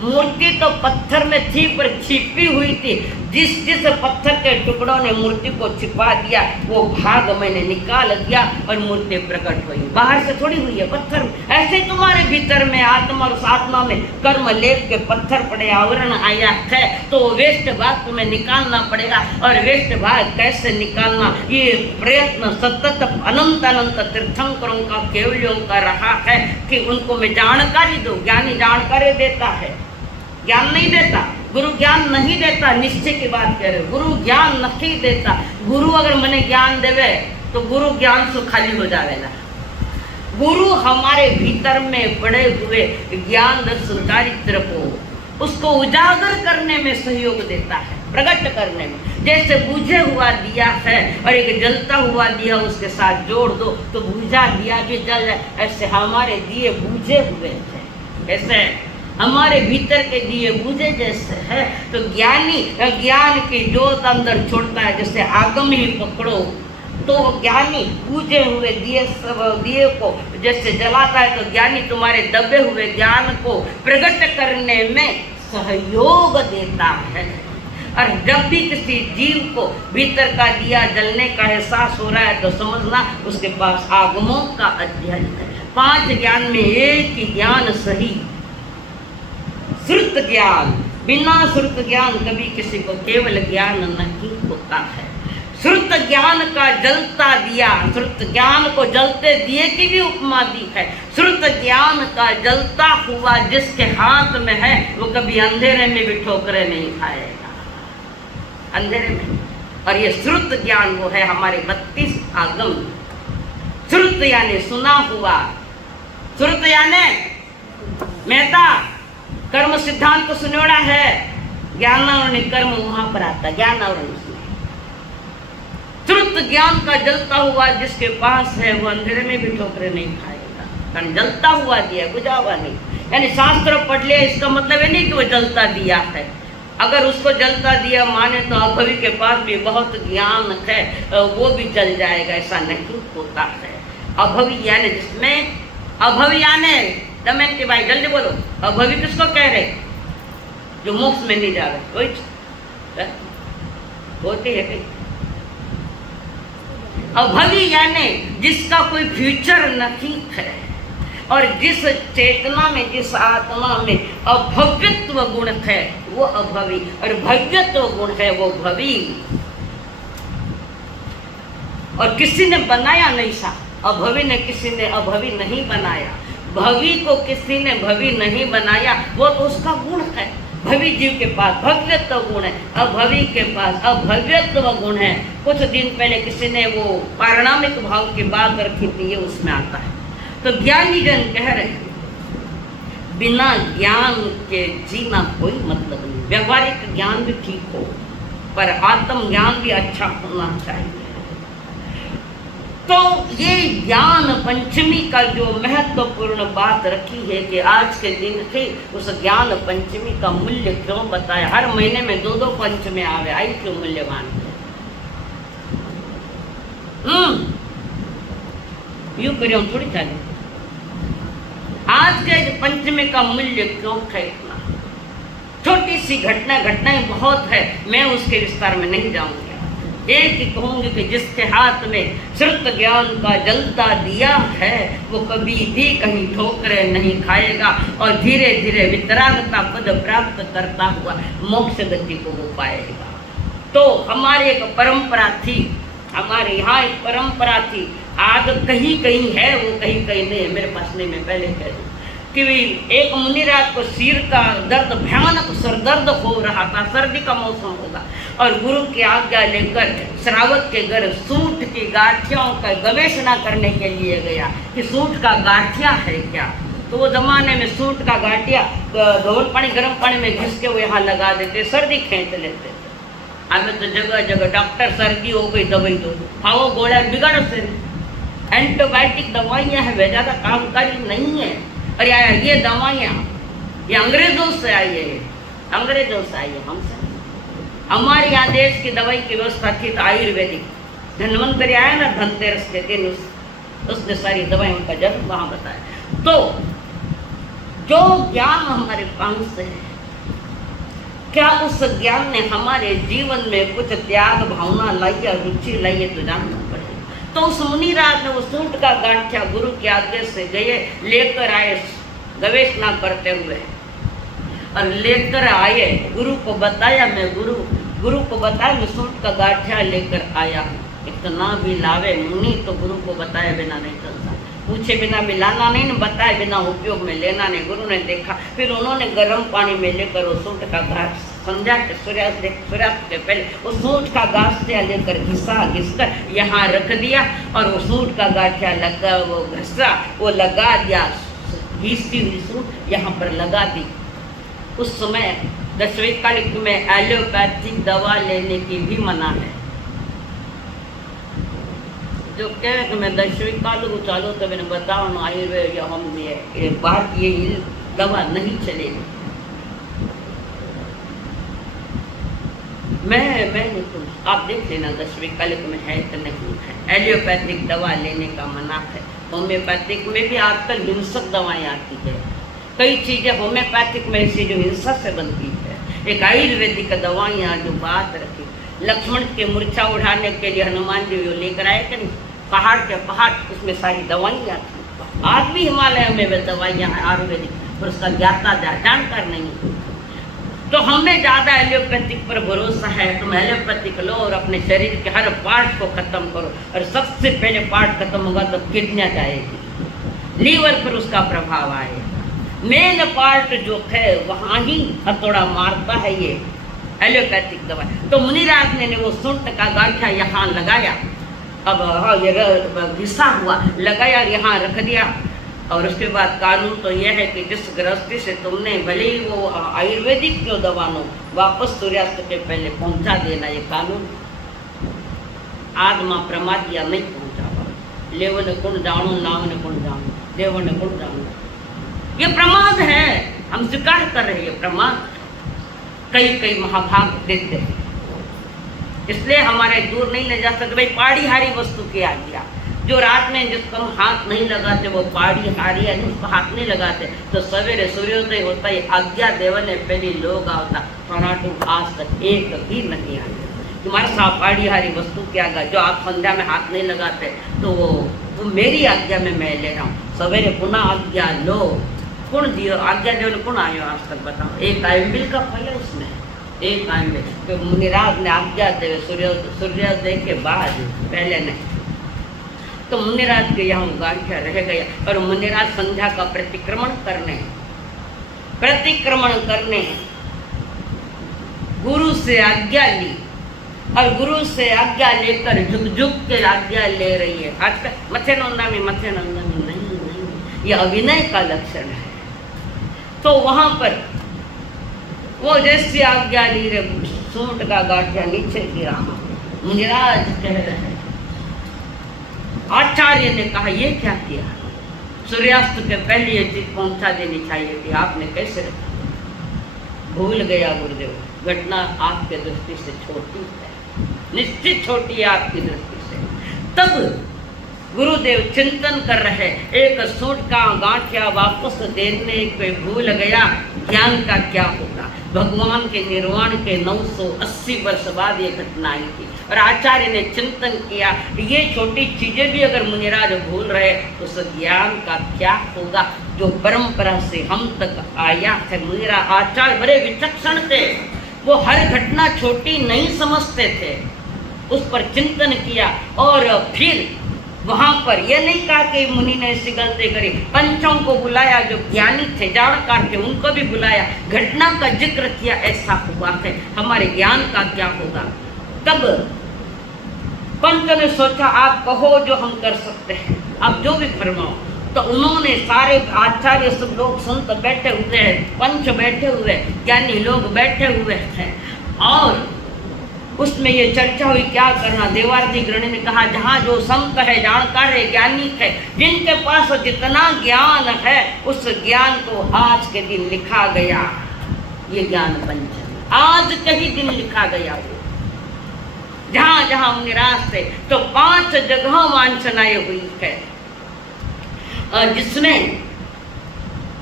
मूर्ति तो पत्थर में थी पर छिपी हुई थी, जिस पत्थर के टुकड़ों ने मूर्ति को छिपा दिया वो भाग मैंने निकाल दिया और मूर्ति प्रकट हुई। बाहर से थोड़ी हुई है, पत्थर में। ऐसे तुम्हारे भीतर में आत्मा और उस आत्मा में कर्म लेप के पत्थर पड़े, आवरण आया है, तो वेस्ट भाग तुम्हें निकालना पड़ेगा। और वेस्ट भाग कैसे निकालना, ये प्रयत्न सतत अनंत अनंत तीर्थंकरों का, केवलियों का रहा है कि उनको मैं जानकारी दूं। ज्ञानी जानकारी देता है, ज्ञान नहीं देता। गुरु ज्ञान नहीं देता, निश्चय की बात कह रहे, गुरु ज्ञान नहीं देता। गुरु अगर मने ज्ञान देवे तो गुरु ज्ञान से खाली हो जाएगा। गुरु हमारे भीतर में पड़े हुए ज्ञान दर्शन चारित्र को, उसको उजागर करने में सहयोग देता है, प्रकट करने में। जैसे बुझे हुआ दिया है और एक जलता हुआ दिया उसके साथ जोड़ दो तो बुझा दिया भी जल जाए, ऐसे हमारे दिए बुझे हुए हैं। ऐसे हमारे भीतर के दिए बुझे जैसे है, तो ज्ञानी ज्ञान की जोत अंदर छोड़ता है। जैसे आगम ही पकड़ो तो ज्ञानी बुझे हुए दिए को जैसे जलाता है, तो ज्ञानी तुम्हारे दबे हुए ज्ञान को प्रकट करने में सहयोग देता है। और जब भी किसी जीव को भीतर का दिया जलने का एहसास हो रहा है तो समझना उसके पास आगमों का अध्ययन है। 5 ज्ञान में एक ही ज्ञान सही, श्रुत ज्ञान। बिना श्रुत ज्ञान कभी किसी को केवल ज्ञान नहीं होता है। श्रुत ज्ञान का जलता दिया, श्रुत ज्ञान को जलते दिए की भी उपमा दी है। श्रुत ज्ञान का जलता हुआ जिसके हाथ में है वो कभी अंधेरे में भी ठोकरे नहीं खाएगा, अंधेरे में। और ये श्रुत ज्ञान वो है हमारे 32 आगम। श्रुत यानी सुना हुआ, श्रुत यानी मेहता कर्म सिद्धांत तो सुनोड़ा है, ज्ञान और कर्म वहां पर आता, ज्ञान और श्रुत ज्ञान का जलता हुआ जिसके पास है वो अंधेरे में भी ठोकरे नहीं खाएगा, कारण जलता हुआ दिया, बुझा हुआ नहीं। यानी शास्त्र पढ़ लिया इसका मतलब है नहीं कि वो जलता दिया है, अगर उसको जलता दिया माने तो अभवी के पास भी बहुत ज्ञान है, वो भी जल जाएगा, ऐसा नहीं होता है। अभवी यानी जिसमें अभवी यानी दमयंती भाई जल्दी बोलो, अभवी किसको कह रहे? जो मोक्ष में नहीं जा रहे, कोई होती है कहीं? अभवी यानी जिसका कोई फ्यूचर नहीं है, और जिस चेतना में, जिस आत्मा में अभव्यत्व गुण है वो अभवी, और भव्यत्व गुण है वो भवी। और किसी ने बनाया नहीं सा, अभवी ने किसी ने अभवी नहीं बनाया, भवी को किसी ने भवी नहीं बनाया, वो तो उसका गुण है। भवी जीव के पास भव्यत्व गुण है, अभवी के पास अभव्यत्व गुण है। कुछ दिन पहले किसी ने वो पारिणामिक भाव की बात रखी थी, ये उसमें आता है। तो ज्ञानी जन कह रहे हैं बिना ज्ञान के जीना कोई मतलब नहीं। व्यवहारिक ज्ञान भी ठीक हो, पर आत्म ज्ञान भी अच्छा होना चाहिए। तो ये ज्ञान पंचमी का जो महत्वपूर्ण बात रखी है कि आज के दिन ही उस ज्ञान पंचमी का मूल्य क्यों बताया। हर महीने में 2-2 पंचमी आवे, आई क्यों मूल्यवान? यूं करियो थोड़ी चाहिए। आज के पंचमी का मूल्य क्यों है इतना? छोटी सी घटनाएं बहुत है, मैं उसके विस्तार में नहीं जाऊंगी। एक ही कहूंगी कि जिसके हाथ में श्रुत ज्ञान का जलता दिया है वो कभी भी कहीं ठोकरें नहीं खाएगा, और धीरे धीरे वितरागता पद प्राप्त करता हुआ मोक्ष गति को वो पाएगा। तो हमारी एक परंपरा थी, हमारे यहाँ एक परंपरा थी, आज कहीं कहीं है, वो कहीं कहीं नहीं है, मेरे पास नहीं, मैं पहले कह दूँ कि एक मुनिराज को सिर का दर्द, भयानक सरदर्द हो रहा था, सर्दी का मौसम होगा, और गुरु की आज्ञा लेकर श्रावक के घर सूंठ की गांठियों का गवेषणा करने के लिए गया कि सूंठ का गांठिया है क्या। तो वो जमाने में सूंठ का गांठिया धोल पानी गर्म पानी में घिस के वो यहाँ लगा देते, सर्दी खींच लेते थे। हमें तो जगह जगह डॉक्टर सर्दी हो गई दवाई दो, खाओ गोला बिगड़ से। एंटीबायोटिक दवाइयाँ हैं, वे ज़्यादा कामकारी नहीं है। और ये दवाइयाँ ये अंग्रेजों से आई है, अंग्रेजों से आई है, हमसे। हमारे यहाँ देश की दवाई की व्यवस्था थी तो आयुर्वेदिक। धन्वंतरी आया ना धनतेरस के दिन, उसने सारी दवाई उनका जन्म वहाँ बताया। तो जो ज्ञान हमारे पास है, क्या उस ज्ञान ने हमारे जीवन में कुछ त्याग भावना लाई या रुचि लाई है? तो जानना पड़ेगा। तो उस मुनिराज ने वो सूंठ का गांठिया गुरु के आज्ञा से गए, लेकर आए गवेषणा करते हुए, और लेकर आए, गुरु को बताया, मैं गुरु को बताया मैं सूंठ का गांठिया लेकर आया हूँ। इतना भी लावे मुनि तो गुरु को बताए बिना नहीं चलता, पूछे बिना भी लाना नहीं, न बताए बिना उपयोग में लेना नहीं। गुरु ने देखा, फिर उन्होंने गर्म पानी में लेकर वो सूंठ का गांठ, संध्या के सूर्यास्त के पहले वो सूंठ का गांठिया लेकर घिसकर यहाँ रख दिया, और वो सूंठ का गांठिया लगा, वो घसा, वो लगा दिया, घिसती हुई सूंठ यहाँ पर लगा दी। उस समय 10वीं कालिक में एलोपैथिक दवा लेने की भी मना है। जो कहे कि मैं 10वीं काल को चालू तो मैंने बताओ ना, आयुर्वेद या हम एक बात, ये दवा नहीं चलेगी। मैं नहीं कुछ, आप देख लेना 10वीं कालिक में है कि नहीं है। एलोपैथिक दवा लेने का मना है। होम्योपैथिक में भी आजकल हिंसक दवाएं आती है, कई चीज़ें होम्योपैथिक में से जो हिंसा से बनती है। एक आयुर्वेदिक दवाइयाँ जो बात रखी, लक्ष्मण के मूर्छा उड़ाने के लिए हनुमान जी वो लेकर आए कि पहाड़ के पहाड़, उसमें सारी दवाइयाँ थी। आज भी हिमालय में वे दवाइयाँ हैं आयुर्वेदिक, पर उसका ज्ञाता जानकार नहीं। तो हमें ज़्यादा एलोपैथिक पर भरोसा है। तुम एलोपैथिक लो और अपने शरीर के हर पार्ट को खत्म करो, और सबसे पहले पार्ट खत्म होगा तो किडनियाँ जाएगी, लीवर पर उसका प्रभाव आएगा। मेन पार्ट जो है वहाँ ही हथौड़ा मारता है ये एलोपैथिक दवा। तो मुनिराज ने वो सूंठ का गांठिया यहाँ लगाया, अब हाँ ये घिसा हुआ लगाया, यहाँ रख दिया। और उसके बाद कानून तो यह है कि जिस गृहस्थी से तुमने भले ही वो आयुर्वेदिक क्यों दवा लो, वापस सूर्यास्त के पहले पहुँचा देना। ये कानून आत्मा प्रमाद या नहीं पहुँचा। लेव ने कुण जानो, नाम ने कुण जानो, देव ने कुण जानो, ये प्रमाद है, हम स्वीकार कर रहे हैं प्रमाद। कई कई महाभाग देते हैं। इसलिए हमारे दूर नहीं ले जा सकते। भाई पाड़ी हारी वस्तु की आज्ञा, जो रात में जिसको हम हाथ नहीं लगाते वो पाड़ी हारी है, उसको हाथ नहीं लगाते तो सवेरे सूर्योदय होता ही आज्ञा देवने पहली लोग आवता परंतु आज तक एक भी नहीं आया। तुम्हारे साथ पाड़ी हारी वस्तु की आज्ञा, जो आप संध्या में हाथ नहीं लगाते तो वो मेरी आज्ञा में मैं ले रहा हूँ। सवेरे पुनः आज्ञा लो, कौन दियो आज्ञा देवने कौन आयो आज तक बताओ? एक आयम्बिल का फल है उसमें, एक आयम्बिल तो मुनिराज ने आज्ञा दे सूर्योदय के बाद, पहले नहीं। तो मुनिराज के यहाँ गांठिया रह गया और मुनिराज संध्या का प्रतिक्रमण करने गुरु से आज्ञा ली और गुरु से आज्ञा लेकर झुक के आज्ञा ले रही है। आजकल मथे नंदामी नहीं, यह अभिनय का लक्षण है। तो वहां पर वो जैसी आज्ञा ली रे, सूंड का गांठिया नीचे गिरा। मुनिराज कह रहे हैं, आचार्य ने कहा ये क्या किया? सूर्यास्त के पहले ये चीज पहुंचा देनी चाहिए थी, आपने कैसे रखा? भूल गया गुरुदेव, घटना आपके दृष्टि से छोटी है, निश्चित छोटी है आपकी दृष्टि से। तब गुरुदेव चिंतन कर रहे, एक सूट का गांठिया वापस देने पे भूल गया, ज्ञान का क्या होगा? भगवान के निर्वाण के 980 वर्ष बाद ये घटना आई थी और आचार्य ने चिंतन किया, ये छोटी चीजें भी अगर मुनिराज भूल रहे तो उस ज्ञान का क्या होगा जो परंपरा से हम तक आया है। मुनिराज आचार्य बड़े विचक्षण थे, वो हर घटना छोटी नहीं समझते थे, उस पर चिंतन किया और फिर वहां पर यह नहीं कहा कि मुनि ने ऐसी गलती करी। पंचों को बुलाया, जो ज्ञानी थे जानकार थे उनको भी बुलाया, घटना का जिक्र किया, ऐसा हुआ है, हमारे ज्ञान का क्या होगा? तब पंच ने सोचा आप कहो जो हम कर सकते हैं, आप जो भी फरमाओ। तो उन्होंने सारे आचार्य सब लोग संत बैठे हुए हैं, पंच बैठे हुए, ज्ञानी लोग बैठे हुए हैं और उसमें ये चर्चा हुई क्या करना। देवार्ती गृणी ने कहा जहाँ जो संत है, जानकार है, ज्ञानी है, जिनके पास जितना ज्ञान है उस ज्ञान को आज के दिन लिखा गया, ये ज्ञान पंचम आज के ही दिन लिखा गया। वो जहाँ जहाँ मुनिराज थे तो 5 जगह वांछनाएं हुई है, जिसमें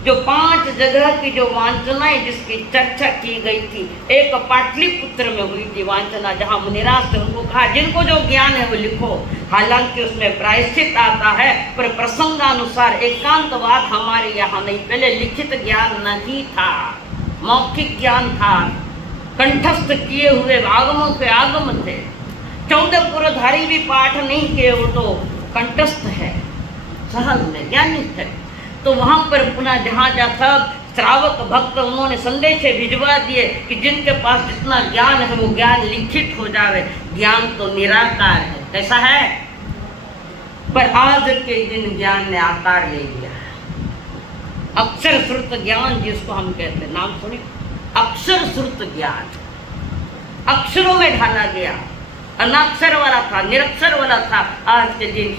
जो 5 जगह की जो वांछनाएं जिसकी चर्चा की गई थी, एक पाटलिपुत्र में हुई थी वांछना, जहां मुनिराज थे उनको कहा जिनको जो ज्ञान है वो लिखो। हालांकि उसमें प्रायश्चित आता है पर प्रसंगानुसार एकांतवाद हमारे यहाँ नहीं। पहले लिखित ज्ञान नहीं था, मौखिक ज्ञान था, कंठस्थ किए हुए आगमों के आगम थे। 14 पुरधारी भी पाठ नहीं किए, वो तो कंठस्थ है, सहज में ज्ञानी थे। तो वहां पर पुनः जहाँ सब श्रावक भक्त उन्होंने संदेश भिजवा दिए कि जिनके पास जितना ज्ञान है वो ज्ञान लिखित हो जावे। ज्ञान तो निराकार है, कैसा है? पर आज के दिन ज्ञान ने आकार ले लिया। अक्षर श्रुत ज्ञान जिसको हम कहते हैं, नाम सुनिए, अक्षर श्रुत ज्ञान अक्षरों में ढाला गया, अनाक्षर वाला था, निरक्षर वाला था, आज के दिन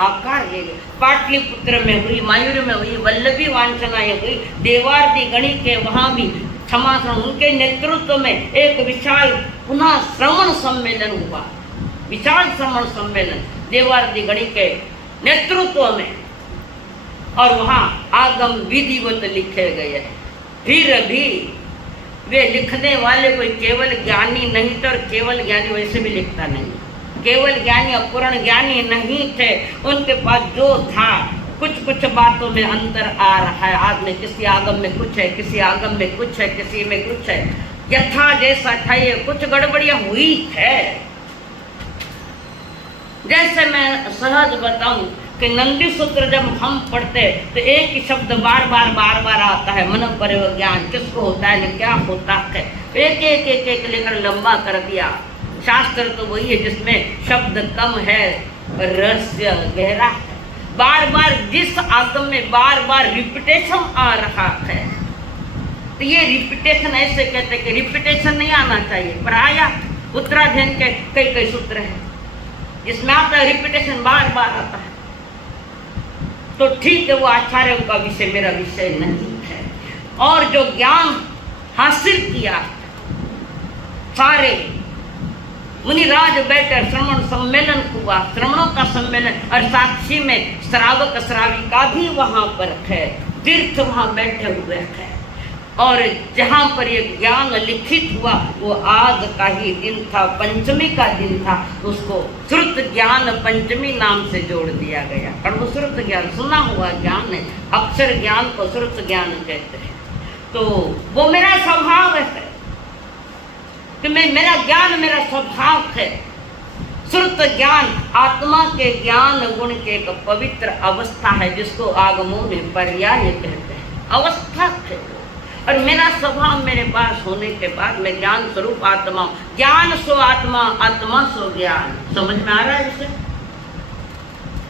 आकार ले गया। पाटलिपुत्र में हुई, मायूर में हुई, वल्लभी वांछनाएं हुई, देवार्ती गणी के वहां भी क्षमाश्रम उनके नेतृत्व में एक विशाल पुनः श्रवण सम्मेलन हुआ। विशाल श्रवण सम्मेलन देवार्ती गणी के नेतृत्व में, और वहां आगम विधिवत लिखे गए। फिर भी वे लिखने वाले कोई केवल ज्ञानी नहीं थे, और केवल ज्ञानी वैसे भी लिखता नहीं, केवल ज्ञानी अपूर्ण ज्ञानी नहीं थे, उनके पास जो था कुछ बातों में अंतर आ रहा है। आज में किसी आगम में कुछ है, किसी आगम में कुछ है, किसी में कुछ है, यथा जैसा था ये कुछ गड़बड़ियां हुई है। जैसे मैं सहज बताऊं कि नंदी सूत्र जब हम पढ़ते तो एक ही शब्द बार बार आता है, मन पर ज्ञान किसको होता है, क्या होता है, एक लेकर लंबा कर दिया। शास्त्र तो वही है जिसमें शब्द कम है, रहस्य गहरा है। बार जिस आगम में बार रिपीटेशन आ रहा है, तो ये रिपीटेशन ऐसे कहते हैं कि रिपीटेशन नहीं आना चाहिए, पर आया। उत्तराध्ययन के कई सूत्र हैं जिसमें आता है रिपीटेशन बार आता है, तो ठीक है, वो आचार्यों का विषय मेरा विषय नहीं है। और जो ज्ञान हासिल किया सारे मुनिराज बैठे, श्रवण सम्मेलन हुआ, श्रवणों का सम्मेलन, और साक्षी में श्रावक श्राविका भी वहां पर है, तीर्थ वहां बैठे हुए हैं। और जहाँ पर ये ज्ञान लिखित हुआ वो आज का ही दिन था, पंचमी का दिन था, उसको श्रुत ज्ञान पंचमी नाम से जोड़ दिया गया। और वो श्रुत ज्ञान सुना हुआ ज्ञान है, अक्षर ज्ञान को श्रुत ज्ञान कहते हैं। तो वो मेरा स्वभाव है कि मेरा ज्ञान मेरा स्वभाव है। श्रुत ज्ञान आत्मा के ज्ञान गुण के एक पवित्र अवस्था है, जिसको आगमों में पर्याय कहते हैं, अवस्था है। और मेरा स्वभाव मेरे पास होने के बाद मैं ज्ञान स्वरूप आत्मा, ज्ञान सो आत्मा, आत्मा सो ज्ञान। समझ में आ रहा है? इसे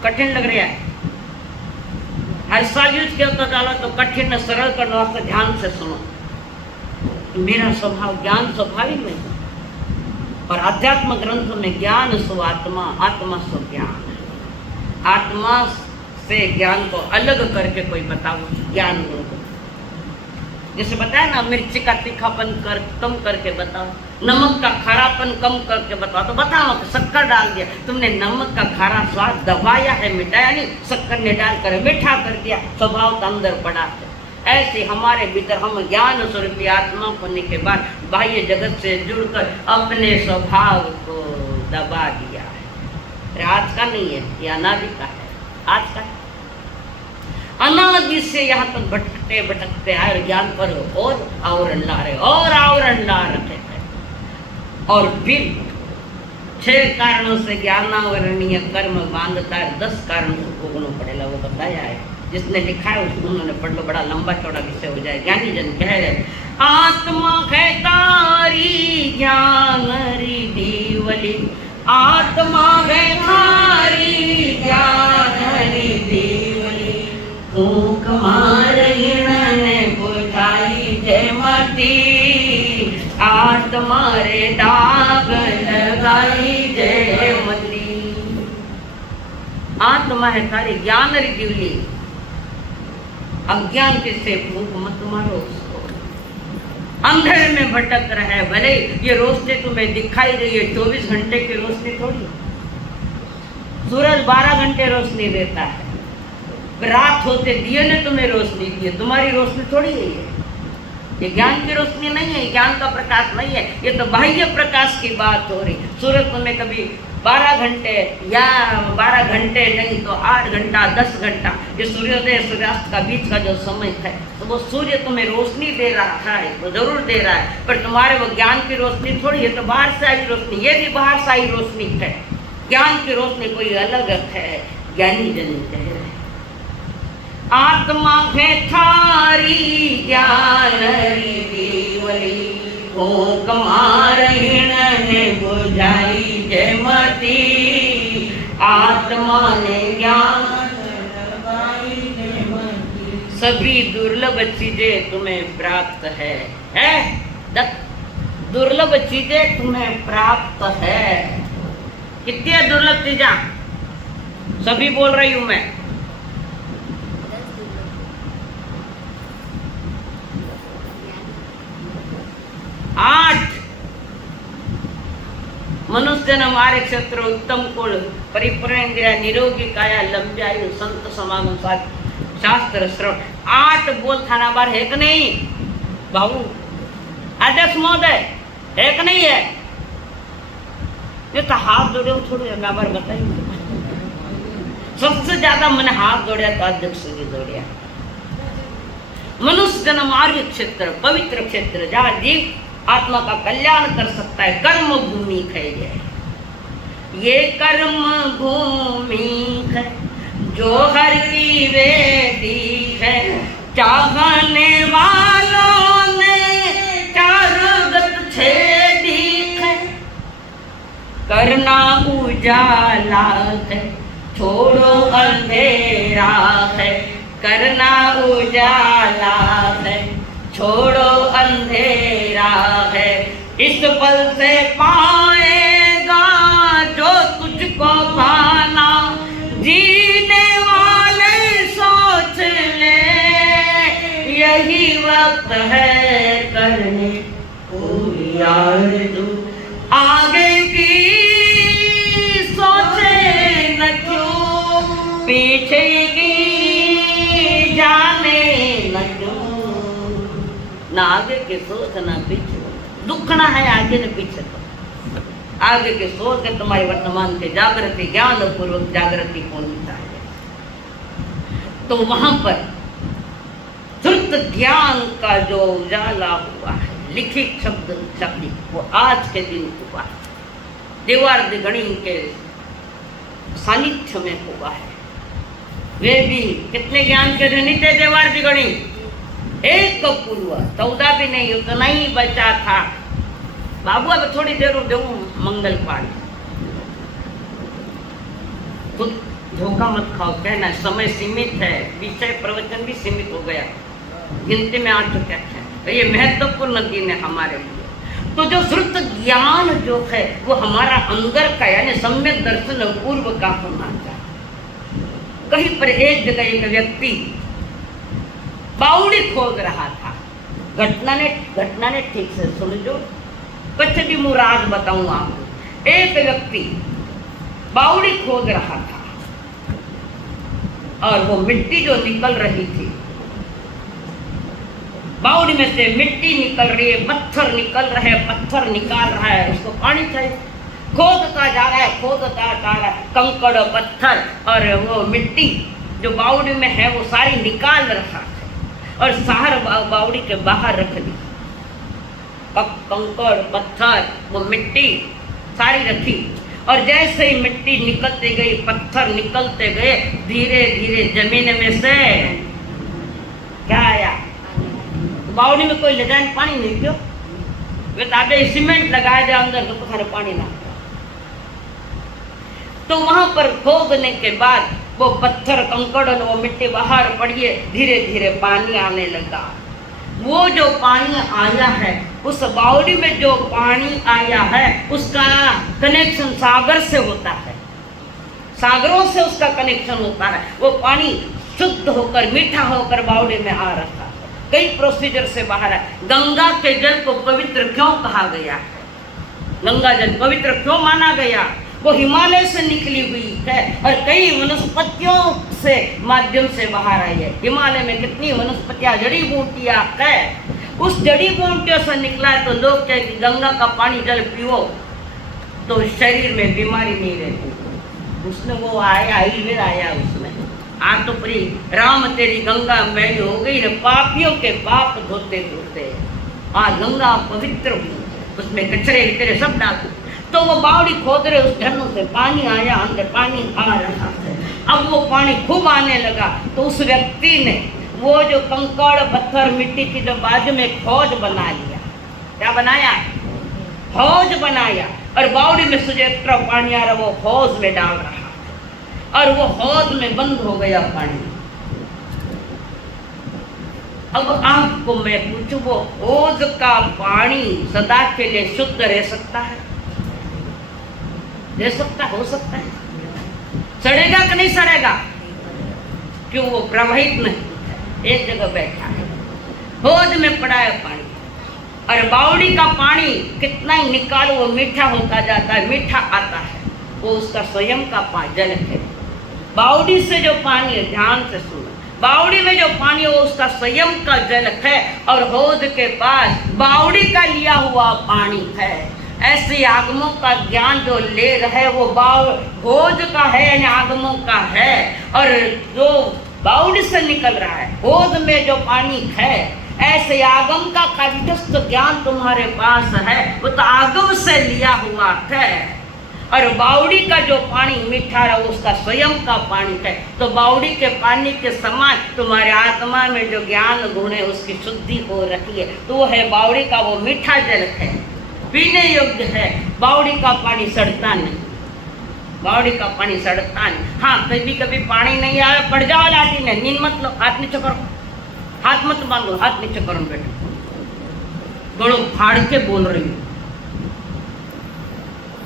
कठिन लग रहा है? हर साल यूज किया होता डाला तो कठिन सरल करने वास्ते ध्यान से सुनो। मेरा स्वभाव ज्ञान स्वाभाविक नहीं, और अध्यात्म ग्रंथ में ज्ञान सो आत्मा, आत्मा सो ज्ञान। आत्मा से ज्ञान को अलग करके कोई बताओ ज्ञान गुण को। जैसे बताया ना, मिर्ची का तीखापन कम करके बताओ, नमक का खारापन कम करके बताओ, तो बताओ कि शक्कर डाल दिया तुमने, नमक का खारा स्वाद दबाया है, मिटाया नहीं, शक्कर ने डालकर मीठा कर दिया, स्वभाव का अंदर पड़ा है। ऐसे हमारे भीतर हम ज्ञान स्वरूपी आत्मा होने के बाद बाह्य जगत से जुड़कर अपने स्वभाव को दबा दिया है। आज का नहीं है, ये अनादि का है, आज का अनादि से यहाँ तक भटकते भटकते आए, ज्ञान पर और आवरण ला रहे, और आवरण ला रहे हैं। और फिर 6 कारणों से ज्ञानावरणीय कर्म बांधता है, 10 कारणों से भोगना पड़ेगा, वो बताया है। जिसने लिखा है उसको उन्होंने पढ़ लो, बड़ा लंबा चौड़ा विषय हो जाए। ज्ञानी जन कह रहे, आत्मा है तारी ज्ञान रिधि वली, आत्मा है तारी ज्ञान रिधि वली, फूंक मार ने बुझाई जयमती, आत्मा रे दाग लगाई जयमती। आत्मा है तारी ज्ञान रिधि वली, अज्ञान से भूख मत मारो उसको। अंधेरे में भटक रहा है, भले ये रोशनी तुम्हें दिखाई रही है, 24 घंटे की रोशनी थोड़ी। सूरज 12 घंटे रोशनी देता है, रात होते दिए ने तुम्हें रोशनी दी है, तुम्हारी रोशनी थोड़ी है ये ज्ञान की रोशनी नहीं है, ज्ञान का प्रकाश नहीं है, ये तो बाह्य प्रकाश की बात हो रही। सूरज तुम्हें कभी 12 घंटे या 12 घंटे नहीं तो 8 घंटा 10 घंटा, ये सूर्योदय सूर्यास्त का बीच का जो समय है, तो वो सूर्य तुम्हें रोशनी दे रहा है, वो जरूर दे रहा है, पर तुम्हारे वो ज्ञान की रोशनी थोड़ी है, तो बाहर से आई रोशनी, ये भी बाहर से आई रोशनी है। ज्ञान की रोशनी कोई अलग है। ज्ञानी जन कह रहे, आत्मा है थारी ज्ञान रिधि वली, फूंक मार ने बुझाई जयमती, आत्मा ने ज्ञान लगाई जयमती। सभी दुर्लभ चीजें तुम्हें प्राप्त है, दुर्लभ चीजें तुम्हें प्राप्त है। कितनी दुर्लभ चीजें सभी बोल रही हूं मैं। 8 मनुष्य जन्म, आर्य क्षत्र, उत्तम कुल, परिपूर्ण इंद्रिया, निरोगी काया, लंबी आयु, संत समागम, शास्त्र श्रवण। 8 बोल थाना बार है कि नहीं बाबू? अध्यक्ष महोदय है कि नहीं है? ये तो हाथ जोड़े छोड़ो, मैं बार बताइए। सबसे ज्यादा मैंने हाथ जोड़ा तो अध्यक्ष जी जोड़िया। मनुष्य जन्म, आर्य क्षेत्र, पवित्र क्षेत्र, जहाँ जीव आत्मा का कल्याण कर सकता है, कर्म भूमि है ये कर्म भूमि है, जो हर की वेदी है, चाहने वालों ने चारगत छेदी है, करना उजाला है, छोड़ो अंधेरा है, करना उजाला है, छोड़ो अंधेरा है, इस पल से पाएगा जो तुझको पाना, जीने वाले सोच ले यही वक्त है करने पूरी आरज़ू। पीछे की जाने न क्यों, ना आगे के सोच ना पीछे, दुखना है आगे न पीछे। तो आगे के सोच के तुम्हारे वर्तमान के जागृति ज्ञान पूर्वक जागृति होनी चाहिए। तो वहां पर श्रुत ज्ञान का जो उजाला हुआ है, लिखित शब्द शब्द, वो आज के दिन हुआ है, देवार्द गणी के सानिध्य में हुआ है। वे भी कितने ज्ञान के धनी थे देवार्द गणी, एक कपूर हुआ, 14 भी नहीं, उतना ही बचा था। बाबू अब थोड़ी देर दे मंगल पाठ, तो धोखा मत खाओ, कहना समय सीमित है, विषय प्रवचन भी सीमित हो गया, गिनती में आ चुका है, तो ये महत्वपूर्ण दिन है हमारे लिए। तो जो श्रुत ज्ञान जो है वो हमारा अंदर का यानी सम्यक दर्शन पूर्व का होना चाहिए। कहीं पर एक जगह एक व्यक्ति बावड़ी खोद रहा था, घटना ने ठीक से सुन जो, पछड़ी मुराद बताऊं आपको। एक व्यक्ति बावड़ी खोद रहा था और वो मिट्टी जो निकल रही थी, बावड़ी में से मिट्टी निकल रही है, पत्थर निकल रहे हैं, पत्थर निकाल रहा है, उसको पानी चाहिए, खोदता जा रहा है, खोदता जा रहा है, कंकड़ पत्थर और वो मिट्टी जो बावड़ी में है वो सारी निकाल रहा है और सार बावड़ी के बाहर रख दी। कंकड़ पत्थर वो मिट्टी सारी रखी और जैसे ही मिट्टी निकलते गई, पत्थर निकलते गए, धीरे धीरे जमीन में से क्या आया, बावड़ी में कोई ले जाए पानी नहीं, क्यों वे ताबे सीमेंट लगाए जाए अंदर तो सारे पानी ना। तो वहां पर खोदने के बाद वो पत्थर कंकड़ और वो मिट्टी बाहर पड़ी है, धीरे धीरे पानी आने लगा। वो जो पानी आया है, उस बावड़ी में जो पानी आया है उसका कनेक्शन सागर से होता है, सागरों से उसका कनेक्शन होता है। वो पानी शुद्ध होकर मीठा होकर बावड़ी में आ रहा है, कई प्रोसीजर से बाहर है। गंगा के जल को पवित्र क्यों कहा गया है, गंगा जल पवित्र क्यों माना गया, वो हिमालय से निकली हुई है और कई वनस्पतियों से माध्यम से बाहर आई है। हिमालय में कितनी वनस्पतियां जड़ी बूटियां है, उस जड़ी बूटियों से निकला है। तो लोग कहते कि गंगा का पानी जल पियो तो शरीर में बीमारी नहीं रहती, उसमें वो आया, आयुर्वेद आया उसमें। आज तो पूरी राम तेरी गंगा मैली हो गई न, पापियों के पाप धोते धोते आज गंगा पवित्र हुई, उसमें कचरे तेरे सब डाल। तो वो बावड़ी खोद रहे, उस झरनों से पानी आया, अंदर पानी आ रहा है। अब वो पानी खूब आने लगा तो उस व्यक्ति ने वो जो कंकड़ पत्थर मिट्टी की जो बाजू में हौज बना लिया। क्या बनाया, हौज बनाया और बावड़ी में से जो पानी आ रहा वो हौज में डाल रहा और वो हौज में बंद हो गया पानी। अब आपको मैं पूछूं, वो हौज का पानी सदा के लिए शुद्ध रह सकता है, दे सकता, हो सकता है, सड़ेगा कि नहीं सड़ेगा, क्यों वो प्रवाहित नहीं, एक जगह बैठा है, हौज में पड़ा है पानी। और बावड़ी का पानी कितना ही निकालो वो मीठा होता जाता है, मीठा आता है, वो उसका स्वयं का जल है। बावड़ी से जो पानी है, ध्यान से सुनो, बावड़ी में जो पानी है वो उसका स्वयं का जल है और हौज के पास बावड़ी का लिया हुआ पानी है। ऐसे आगमों का ज्ञान जो ले रहे वो हौज का है यानी आगमों का है, और जो बावड़ी से निकल रहा है हौज में जो पानी है, ऐसे आगम का कंठस्थ ज्ञान तुम्हारे पास है, वो तो आगम से लिया हुआ है। और बावड़ी का जो पानी मीठा रहा उसका स्वयं का पानी है। तो बावड़ी के पानी के समान तुम्हारे आत्मा में जो ज्ञान गुण है उसकी शुद्धि हो रही है, तो वो है बावड़ी का वो मीठा जल है, पीने योग्य है। बावड़ी का पानी सड़ता नहीं, बावड़ी का पानी सड़ता नहीं। हाँ, कभी कभी पानी नहीं आया, पड़ जाओ लाठी में, नींद मत लो, हाथ नीचे करो, हाथ मत बांधो, हाथ नीचे करो बेटा, बड़ो फाड़ के बोल रही हूँ,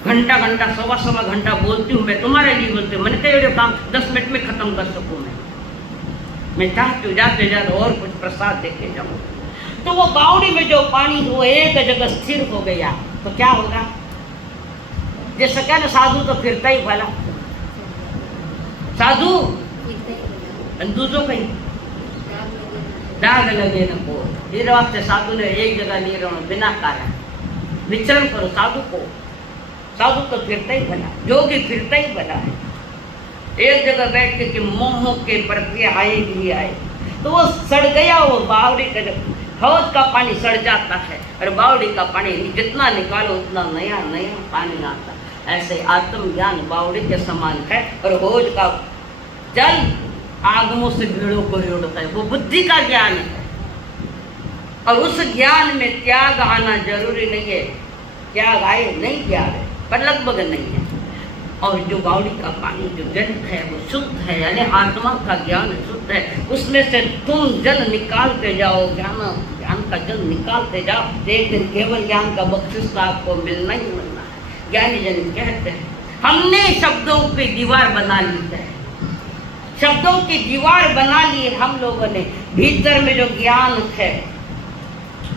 घंटा घंटा सवा घंटा बोलती हूँ मैं, तुम्हारे लिए बोलती हूँ। मैंने कहा काम 10 मिनट में खत्म कर सकूँ मैं चाहती हूँ जाते जाते और कुछ प्रसाद देके जाऊँ। तो वो बावड़ी में जो पानी वो एक जगह स्थिर हो गया तो क्या होगा, जैसे क्या ना, साधु तो फिरता ही भला, साधु दूसरों कहीं दाग लगे न को। ये वास्ते साधु ने एक जगह नहीं रहना बिना कारण, विचरण करो साधु को। साधु तो फिरता ही बना, जोगी फिरता ही बना है। एक जगह बैठ के कि मोह के प्रति आए भी आए, तो वो सड़ गया। वो बावड़ी का जब हौज का पानी सड़ जाता है और बावड़ी का पानी जितना निकालो उतना नया नया पानी आता। ऐसे आत्मज्ञान बावड़ी के समान है और हौज का जल आगमों से भीड़ों को उड़ता है। वो बुद्धि का ज्ञान है और उस ज्ञान में त्याग आना जरूरी नहीं है। त्याग आए नहीं त्याग है, पर लगभग नहीं है। और जो बावड़ी का पानी जो जल है वो शुद्ध है, यानी आत्मा का ज्ञान शुद्ध है। उसमें से तुम जल निकालते जाओ, ज्ञान का जल निकालते जाओ, एक दिन केवल ज्ञान का बख्शिश आपको मिलना ही मिलना है। ज्ञानी जन कहते हैं हमने शब्दों की दीवार बना ली है, शब्दों की दीवार बना ली है हम लोगों ने। भीतर में जो ज्ञान है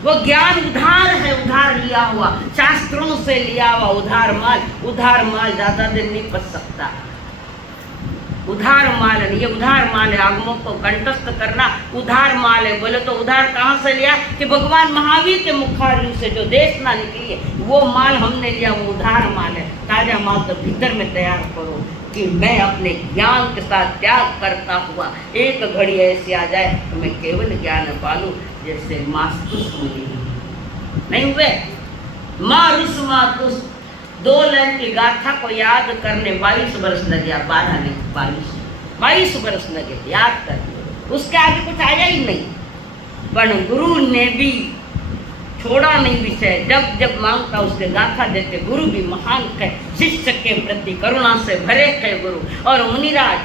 वो ज्ञान उधार है, उधार लिया हुआ, शास्त्रों से लिया हुआ उधार माल। उधार माल ज्यादा दिन नहीं पच सकता। उधार माल नहीं, ये उधार माल है। आगमों को कंठस्थ करना उधार माल है। बोले तो उधार कहाँ से लिया? कि भगवान महावीर के मुखारविंद से जो देशना निकली है वो माल हमने लिया, वो उधार माल है। ताजा माल तो भीतर में तैयार करो कि मैं अपने ज्ञान के साथ त्याग करता हुआ एक घड़ी ऐसी आ जाए तो मैं केवल ज्ञान पालूं। जैसे मास्तुस मुनि नहीं हुए, मारुस मातुस, 2 लाइन की गाथा को याद करने 22 वर्ष लगे, 12 नहीं 22 वर्ष लगे याद करने। उसके आगे कुछ आया ही नहीं, पर गुरु ने भी छोड़ा नहीं विषय। जब जब मांगता उसके गाथा देते। गुरु भी महान है, शिष्य के प्रति करुणा से भरे थे गुरु। और मुनिराज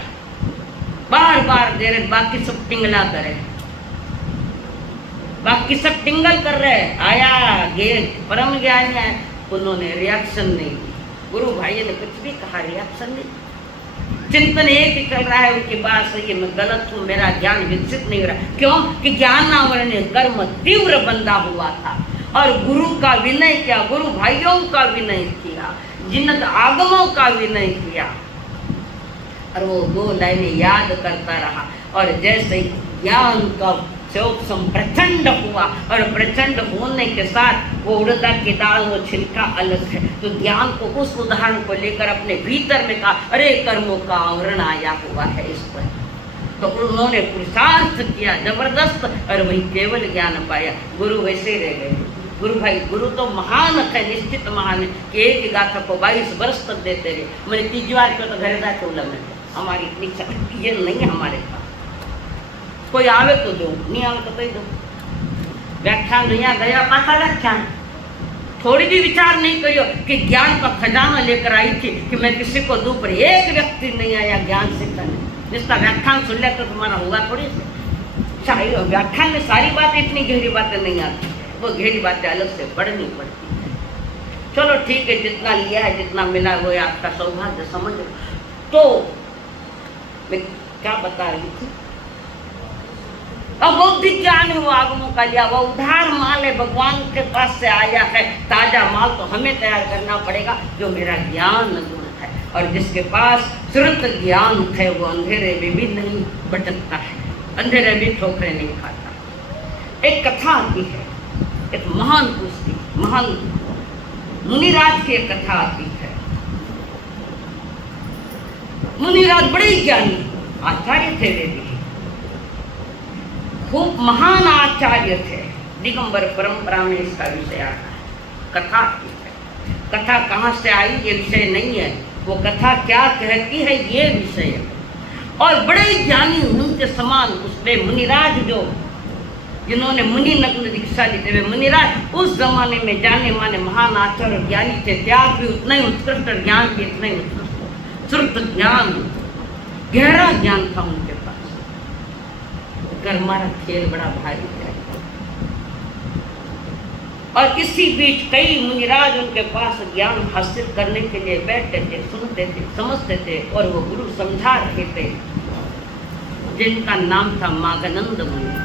बार बार दे रहे, बाकी सब टिंगला करे, बाकी सब टिंगल कर रहे। आया गे परम ज्ञानी है, उन्होंने रिएक्शन नहीं दी। गुरु भाई ने कुछ भी कहा, रिएक्शन नहीं। चिंतन एक ही चल रहा है उनकी बात सही है, मैं गलत हूँ, मेरा ज्ञान विकसित नहीं हो रहा। क्यों? कि ज्ञान आवरण कर्म तीव्र बंधा हुआ था और गुरु का विनय किया, गुरु भाइयों का विनय किया, जिन्नत आगमों का विनय किया। और वो 2 लाइनें याद करता रहा। और जैसे ज्ञान का चौकसम प्रचंड हुआ और प्रचंड होने के साथ वो उड़दा की दाल वो छिलका अलग है, तो ज्ञान को उस उदाहरण को लेकर अपने भीतर में कहा अरे कर्मों का आवरण आया हुआ है इस पर। तो उन्होंने पुरुषार्थ किया जबरदस्त और वही केवल ज्ञान पाया। गुरु वैसे रह गए। गुरु भाई गुरु तो महान है, निश्चित महान है कि एक ही गाथा को 22 वर्ष तक देते रहे। मैंने 3 बार क्यों तो घर जाके उलम हमारी इतनी शक्ति ये नहीं है हमारे पास। कोई आवे तो दो, नहीं आवे तो कही दो। व्याख्यान नहीं गया पाता व्याख्यान, थोड़ी भी विचार नहीं करियो कि ज्ञान का खजाना लेकर आई थी कि मैं किसी को दूं, पर एक व्यक्ति नहीं आया ज्ञान से करने। जिसका व्याख्यान सुन लिया तो तुम्हारा होगा थोड़ी से। व्याख्यान में सारी बातें इतनी गहरी बातें नहीं आती, वो गहरी बातें अलग से पढ़नी पड़ती है। चलो ठीक है, जितना लिया है जितना मिला वो आपका सौभाग्य समझ लो। तो मैं क्या बता रही थी? अब बौद्धिक ज्ञान है वो आगमों का लिया, वो उधार माल है, भगवान के पास से आया है। ताजा माल तो हमें तैयार करना पड़ेगा जो मेरा ज्ञान गुण है। और जिसके पास श्रुत ज्ञान है वो अंधेरे में भी नहीं भटकता है, अंधेरे भी ठोकरे नहीं खाता। एक कथा आती है, एक महान पुरुष, महान मुनिराज की एक कथा आती है। मुनिराज बड़े ज्ञानी आचार्य थे, वे भी खूब महान आचार्य थे। दिगंबर परंपरा में इसका विषय आता है। कथा की है, कथा कहाँ से आई ये विषय नहीं है, वो कथा क्या कहती है ये विषय है। और बड़े ज्ञानी उनके समान उसमें मुनिराज जो जिन्होंने मुनि नग्न दीक्षा ली थे, वे मुनिराज उस जमाने में जाने माने महान आचार्य ज्ञानी थे। त्याग भी उतना ही उत्कृष्ट, ज्ञान भी उतना ही उत्कृष्ट, श्रुत ज्ञान, गहरा ज्ञान था उनके पास। हमारा खेल बड़ा भारी है। और इसी बीच कई मुनिराज उनके पास ज्ञान हासिल करने के लिए बैठते थे, सुनते थे, समझते थे और वो गुरु समझा रहे थे, जिनका नाम था माघनंद मुनि।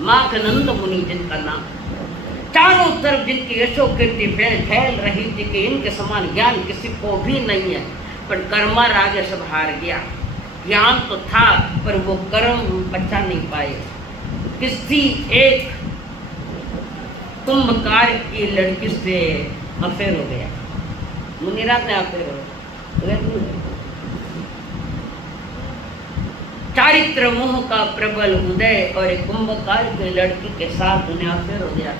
माघनंद मुनि जिनका नाम, चारों तरफ जिनकी यशोकीर्ति फैल रही थी कि इनके समान ज्ञान किसी को भी नहीं है। पर कर्मर आगे सब हार गया। ज्ञान तो था पर वो कर्म बचा नहीं पाए। किसी एक कुंभकार की लड़की से अफेयर हो गया, मुनिराज ने अफेयर हो गया। चारित्र मोह का प्रबल उदय और एक कुंभकार की लड़की के साथ उन्हें अफेयर हो गया।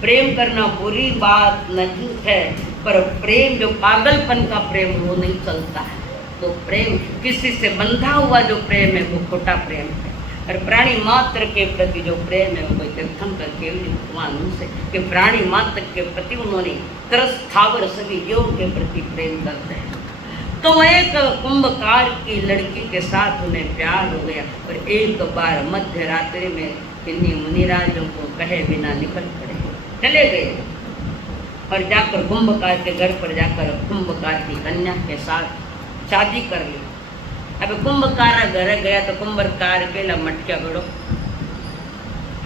प्रेम करना बुरी बात नहीं है, पर प्रेम जो पागलपन का प्रेम वो नहीं चलता है। तो प्रेम किसी से बंधा हुआ जो प्रेम है वो खोटा प्रेम है। और प्राणी मात्र के प्रति जो प्रेम है वो कोई तीर्थंकर केवली भगवान से कि प्राणी मात्र के प्रति उन्होंने तरस स्थावर सभी जीवों के प्रति प्रेम करते हैं। तो एक कुंभकार की लड़की के साथ उन्हें प्यार हो गया और एक बार मध्य रात्रि में किन्हीं मुनिराजों को कहे बिना निकल पड़े, चले गए और जाकर कुंभकार के घर पर जाकर कुंभकार की कन्या के साथ शादी कर ली। अब कुंभकार घर गया तो कुंभकार के मटका बड़ो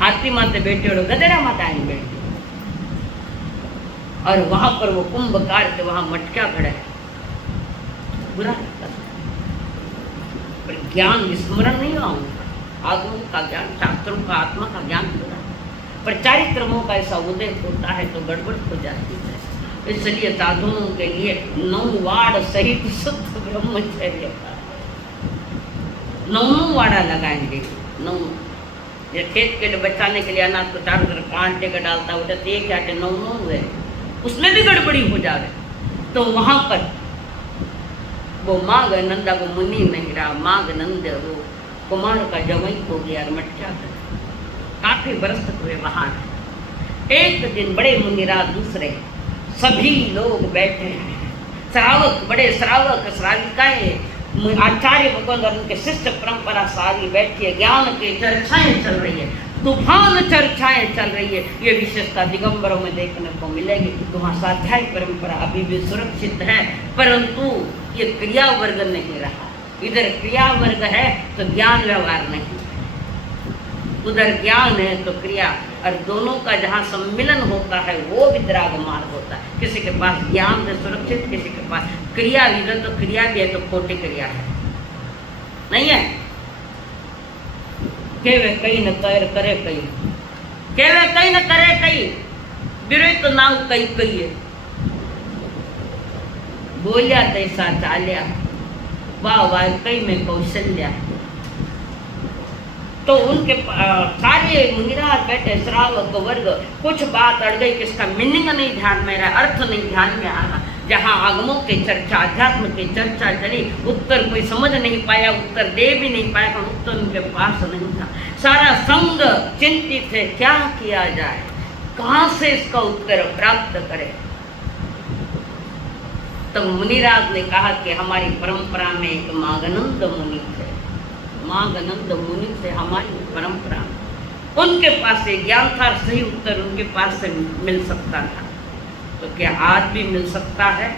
हाथी माते बैठे हो गधेड़ा माता आने बैठी और वहां पर वो कुंभकार के वहां मटका खड़ा है। बुरा लगता पर ज्ञान विस्मरण नहीं हुआ उनका, आगमों का ज्ञान, शास्त्रों का, आत्मा का ज्ञान पूरा। पर चारित्रमों का ऐसा उदय होता है तो गड़बड़ हो जाती है। इसलिए साधुओं के लिए 9 वाड़ सहित शुद्ध ब्रह्मचर्य का 9 वाड़ा लगाएंगे। 9 ये खेत के लिए बचाने के लिए अनाज को चारों तरफ कांटे का डालता है, उधर एक आटे 9 हुए, उसमें भी गड़बड़ी हो जाए। तो वहां पर वो माघ नंदा वो मुनि नहीं रहा, माघ नंद वो कुमार का जवाई हो गया और मटका काफी बरस तक हुए वहां। एक दिन बड़े मुनिराज दूसरे सभी लोग बैठे हैं, श्रावक बड़े श्रावक श्राविकाएं आचार्य भगवान और उनके शिष्य परंपरा सारी बैठी है, ज्ञान की चर्चाएं चल रही है, तूफान चर्चाएं चल रही है। ये विशेषता दिगंबरों में देखने को मिलेगी। तो वहाँ स्वाध्याय परंपरा अभी भी सुरक्षित है, परंतु ये क्रिया वर्ग नहीं रहा। इधर क्रिया वर्ग है तो ज्ञान व्यवहार नहीं, उधर ज्ञान है तो क्रिया, और दोनों का जहाँ सम्मिलन होता है वो विद्राग मार्ग होता है। किसी के पास ज्ञान से सुरक्षित, किसी के पास क्रिया, इधर तो क्रिया भी है तो खोटी क्रिया है, नहीं है। केवे कई न करे कई, केवे कई न करे कई, बिरे तो नाव कई कई है। बोलिया तैसा चालिया, वाह वाह कई में कौशल्या। तो उनके सारे मुनिराज बैठे श्रावक वर्ग, कुछ बात अड़ गई, किसका मीनिंग नहीं ध्यान में रहा, अर्थ नहीं ध्यान में आ रहा। जहाँ आगमों की चर्चा, अध्यात्म की चर्चा चली, उत्तर कोई समझ नहीं पाया, उत्तर दे भी नहीं पाया, पर उत्तर उनके पास नहीं था। सारा संग चिंतित है, क्या किया जाए, कहाँ से इसका उत्तर प्राप्त करें। तो मुनिराज ने कहा कि हमारी परंपरा में एक माघनंद मुनि थे, माघनंद मुनि से हमारी परंपरा, उनके पास से ज्ञान था, सही उत्तर उनके पास से मिल सकता था। तो क्या आज भी मिल सकता है?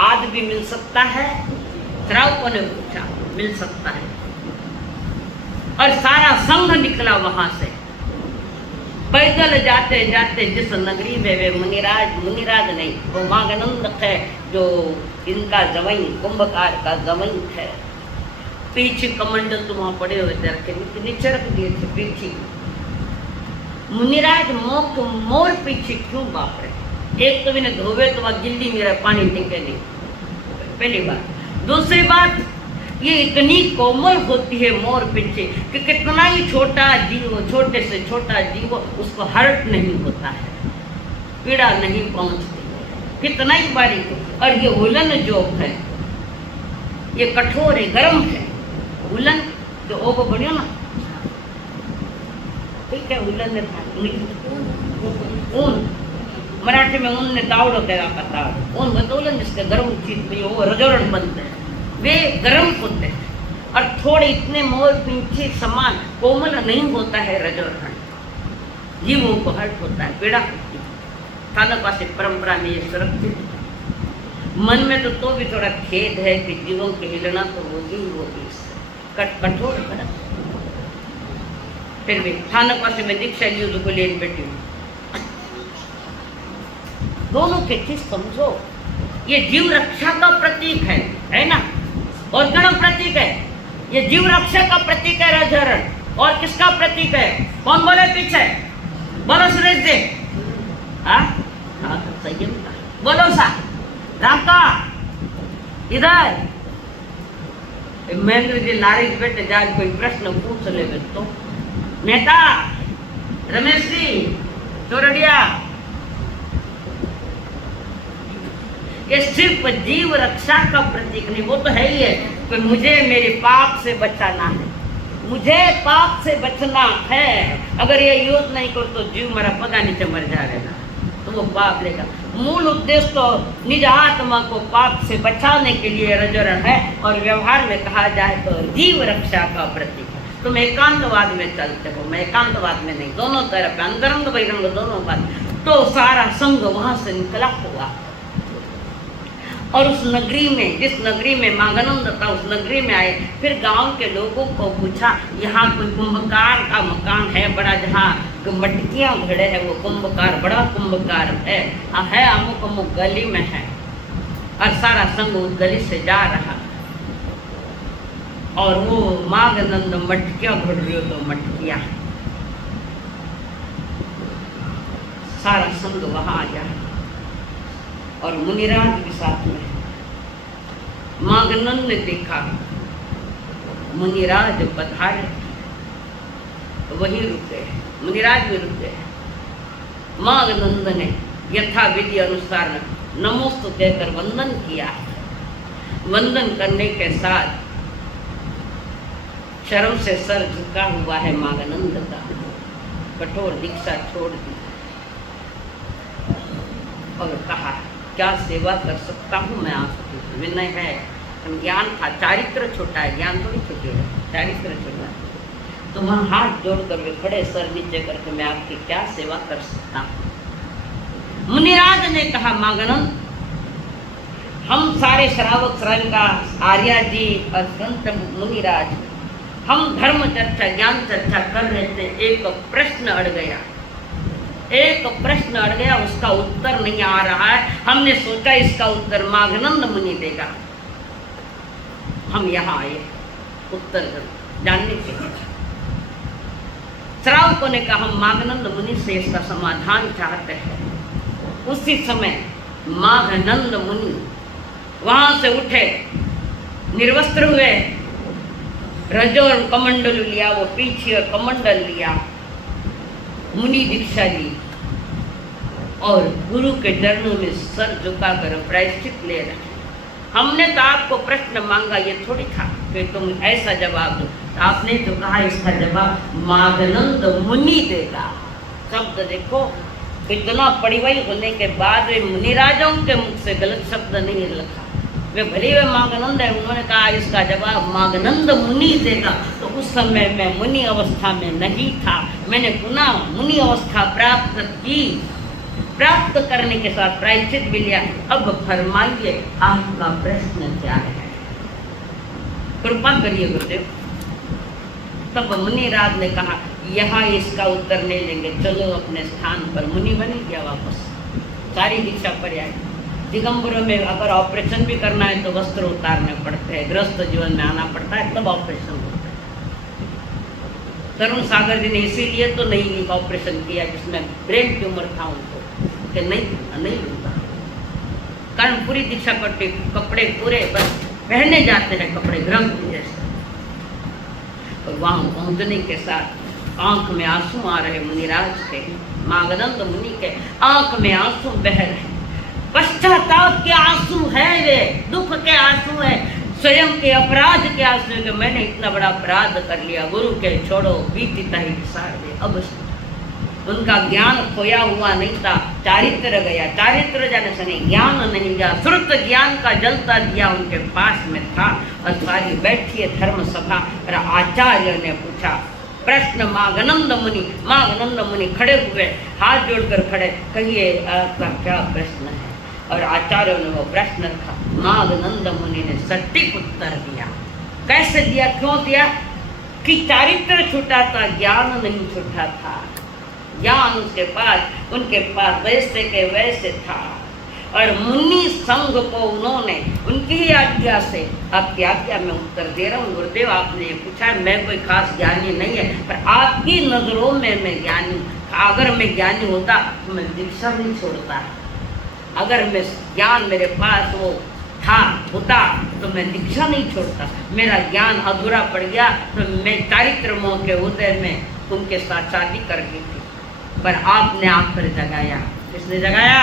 आज भी मिल सकता है? श्रावकों ने पूछा, मिल सकता है। और सारा संघ निकला वहां से, पैदल जाते जाते जिस नगरी में वे मुनिराज नहीं, वो माघनंद है जो इनका जवाई, कुंभकार का जवाई है। पीछे कमंडल तो वहां पड़े हुए थे, रखे नीचे रख दिए थे पीछे। मुनिराज मोर पीछे क्यों बाप रहे? एक तो इन्हें धोवे तो वहां गिल्ली मेरा पानी टिके नहीं, पहली बात। दूसरी बात, ये इतनी कोमल होती है मोर पीछे कि कितना ही छोटा जीव, छोटे से छोटा जीव, उसको हर्ट नहीं होता है, पीड़ा नहीं पहुंचती, कितना ही बारीक। और ये उलन जो है ये कठोर है, गर्म है। उलन जो ओबो बढ़िया ना, ठीक है, उलन ऊन, मराठी में ऊन ने दावड़ो कह पता, ऊन बतौलन जिसके गर्म चीज पे वो रजोरण बनते हैं, वे गर्म होते हैं। और थोड़े इतने मोर पीछे समान कोमल नहीं होता है रजोरण, जीवों को हर्ट होता है, पीड़ा होती है। स्थानकवासी परंपरा में ये सुरक्षित है। मन में तो भी थोड़ा खेद है कि जीवों की हिलना तो होगी ही होगी, कठोर कड़क। फिर भी स्थानकवासी में दीक्षा ली को लेन बैठी हूँ, दोनों के चीज समझो, ये जीव रक्षा का प्रतीक है ना। और गण प्रतीक है, ये जीव रक्षक का प्रतीक है रजहरण। और किसका प्रतीक है? कौन बोले पीछे? बोलो सुरेश जी। हाँ संयम का बोलो सा। राम का इधर महेंद्र जी नारिज बेटे जाए कोई प्रश्न पूछ ले तो नेता रमेश जी चोरडिया, ये सिर्फ जीव रक्षा का प्रतीक नहीं, वो तो है ही है कि मुझे मेरे पाप से बचाना है, मुझे पाप से बचना है। अगर ये यूज नहीं करो तो जीव मेरा पगा नीचे मर जाएगा, तो वो पाप लेगा। मूल उद्देश्य तो निज आत्मा को पाप से बचाने के लिए रजोरण है, और व्यवहार में कहा जाए तो जीव रक्षा का प्रतीक है। तुम एकांतवाद में चलते हो, मैं एकांतवाद में नहीं, दोनों तरफ अंतरंग बहिरंग दोनों बात। तो सारा संघ वहां से निकला हुआ, और उस नगरी में, जिस नगरी में मांगानंद था, उस नगरी में आए। फिर गांव के लोगों को पूछा, यहाँ कोई कुंभकार का मकान है बड़ा, जहाँ मटकियाँ घड़े है, वो कुंभकार बड़ा कुंभकार है अमुक अमुक गली में है। और सारा संघ उस गली से जा रहा, और वो मांगानंद मटकियाँ घड़ रही हो, तो मटकियाँ सारा संघ वहां आ गया, और मुनिराज भी साथ में। मांगानंद ने देखा मुनिराज पधारे, वही रुके, मुनिराज भी रुके। मांगानंद ने यथा विधि अनुसार नमोस्तु कहकर वंदन किया। वंदन करने के साथ शर्म से सर झुका हुआ है मांगानंद का, कठोर दीक्षा छोड़ दी, और कहा क्या सेवा कर सकता हूँ मैं आपकी? विनय है, ज्ञान था, चारित्र छोटा है, ज्ञान थोड़ी छोटी है, चारित्र छोटा है। तो वहाँ हाथ जोड़कर वे खड़े, सर नीचे करके मैं आपकी क्या सेवा कर सकता हूँ? मुनिराज ने कहा, मांगानंद, हम सारे श्रावक श्रृंगा आर्या जी और संत मुनिराज, हम धर्म चर्चा ज्ञान चर्चा कर रहे थे, एक प्रश्न अड़ गया, एक प्रश्न अड़ गया, उसका उत्तर नहीं आ रहा है। हमने सोचा इसका उत्तर मांगानंद मुनि देगा, हम यहाँ आए उत्तर जानने के लिए। श्रावकों ने कहा, हम मांगानंद मुनि से इसका समाधान चाहते हैं। उसी समय मांगानंद मुनि वहां से उठे, निर्वस्त्र हुए, रजो और कमंडल लिया, वो पीछे और कमंडल लिया, मुनि दीक्षा ली, और गुरु के चरणों में सर झुकाकर प्रायश्चित ले रहे। हमने तो आपको प्रश्न मांगा, ये थोड़ी था कि तुम ऐसा जवाब दो, आपने तो कहा इसका जवाब मांगानंद मुनि देगा। शब्द देखो, इतना पढ़ी होने के बाद वे मुनिराजों के मुख से गलत शब्द नहीं लिखा। वे भले वे मांगानंद है, उन्होंने कहा इसका जवाब मांगानंद मुनि देगा। तो उस समय मैं मुनि अवस्था में नहीं था, मैंने पुनः मुनि अवस्था प्राप्त की, प्राप्त करने के साथ प्रायश्चित भी लिया। अब फरमाइए आपका प्रश्न क्या है? कृपा करिए गुरुदेव। तब मुनिराज ने कहा, यहाँ इसका उत्तर नहीं लेंगे, चलो अपने स्थान पर। मुनि बने गया वापस, सारी दीक्षा पर आए। दिगंबरों में अगर ऑपरेशन भी करना है तो वस्त्र उतारने पड़ते हैं, गृहस्थ जीवन में आना पड़ता है, तब ऑपरेशन होता है। तरुण सागर जी ने इसीलिए तो नहीं ऑपरेशन किया, जिसमें ब्रेन ट्यूमर था उनको, कि नहीं लूंगा, कारण पूरी दीक्षा करते, कपड़े पूरे बस पहने जाते हैं, कपड़े गृहस्थ जैसे। और वहां पहुंचने के साथ आंख में आंसू आ रहे मुनिराज के, मांगानंद मुनि के आंख में आंसू बह रहे, पश्चाताप के आंसू है, वे दुख के आंसू है, स्वयं के अपराध के आंसू है कि मैंने इतना बड़ा अपराध कर लिया, गुरु के छोड़ो बीतीता ही सार दे। अब उनका ज्ञान खोया हुआ नहीं था, चारित्र गया, चारित्र जाने से नहीं, ज्ञान नहीं गया, श्रुत ज्ञान का जलता दिया उनके पास में था। और सारी बैठी है धर्म सभा, और आचार्य ने पूछा प्रश्न, मांगानंद मुनि खड़े हुए, हाथ जोड़कर खड़े, कहिए आपका क्या प्रश्न है? और आचार्य ने वो प्रश्न रखा। मांगानंद मुनि ने सटीक उत्तर दिया। कैसे दिया, क्यों दिया? कि चारित्र छूटा था, ज्ञान नहीं छूटा था। ज्ञान उनके पास वैसे के वैसे था। और मुनि संघ को उन्होंने उनकी ही आज्ञा से, आपकी आज्ञा में उत्तर दे रहा हूँ गुरुदेव। आपने ये पूछा, मैं कोई खास ज्ञानी नहीं है, पर आपकी नजरों में मैं ज्ञानी। अगर मैं ज्ञानी होता तो मैं दीक्षा नहीं छोड़ता। अगर मैं ज्ञान मेरे पास वो था होता तो मैं दीक्षा नहीं छोड़ता। मेरा ज्ञान अधूरा पड़ गया तो मैं चारित्र मोह के उदय में उनके साथ शादी कर ली थी, पर आपने आकर जगाया। किसने जगाया?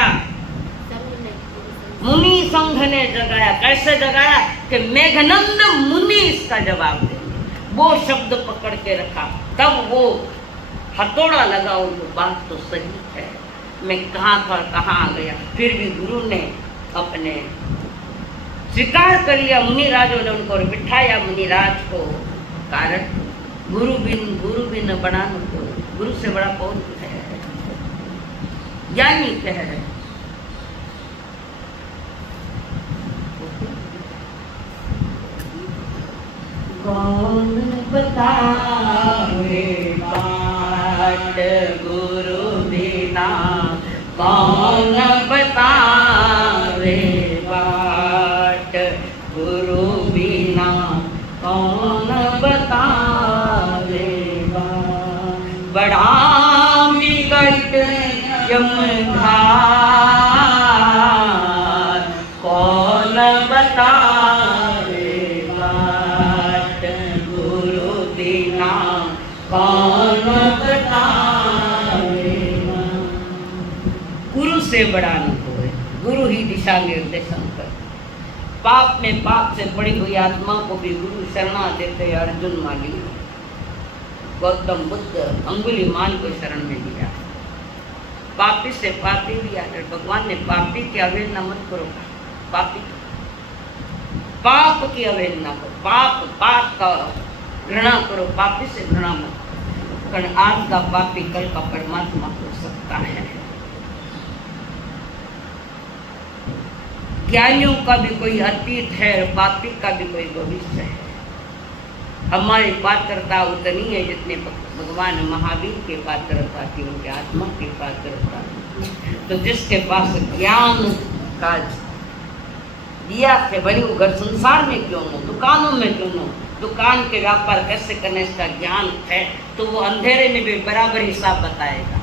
मुनि संघ ने जगाया। कैसे जगाया? कि मेघनंद मुनि इसका जवाब देंगे। वो शब्द पकड़ के रखा, तब वो हथौड़ा लगा उनको, बात तो सही है, मैं कहाँ था कहाँ आ गया। फिर भी गुरु ने अपने स्वीकार कर लिया। मुनिराजों ने उनको बिठाया, मुनिराज को। कारण गुरु बिन बड़ा न कोई, गुरु से बड़ा कौन है? ज्ञानी कह रहे। कौन बतावे बाट गुरु बिना, कौन बतावे बाट गुरु बिना, कौन बतावे बाट। बड़ा विकट यमघाट, कौन बतावे बाट गुरु बिना, कौन बतावे बाट। गुरु से बड़ा न कोई, गुरु ही दिशा निर्देशन कर। पाप में पाप से पड़ी हुई आत्मा को भी गुरु शरणा देते। अर्जुन माली, गौतम बुद्ध अंगुलीमाल को शरण में लिया। पापी से पापी लिया। भगवान ने पापी की अवहेलना मत करो, पापी पाप की अवहेलना करो, पाप का घृणा करो, पापी से घृणा मत। कारण आज का पापी कल का परमात्मा हो सकता है। ज्ञानियों का भी कोई अतीत है, पापी का भी कोई भविष्य है। हमारी पात्रता उतनी है जितने भगवान महावीर के पात्रता थी, उनके आत्मा की पात्रता। तो जिसके पास ज्ञान का दिया थे, भले वो घर संसार में क्यों न, दुकानों में क्यों न, दुकान के व्यापार कैसे करने इसका ज्ञान है, तो वो अंधेरे में भी बराबर हिसाब बताएगा,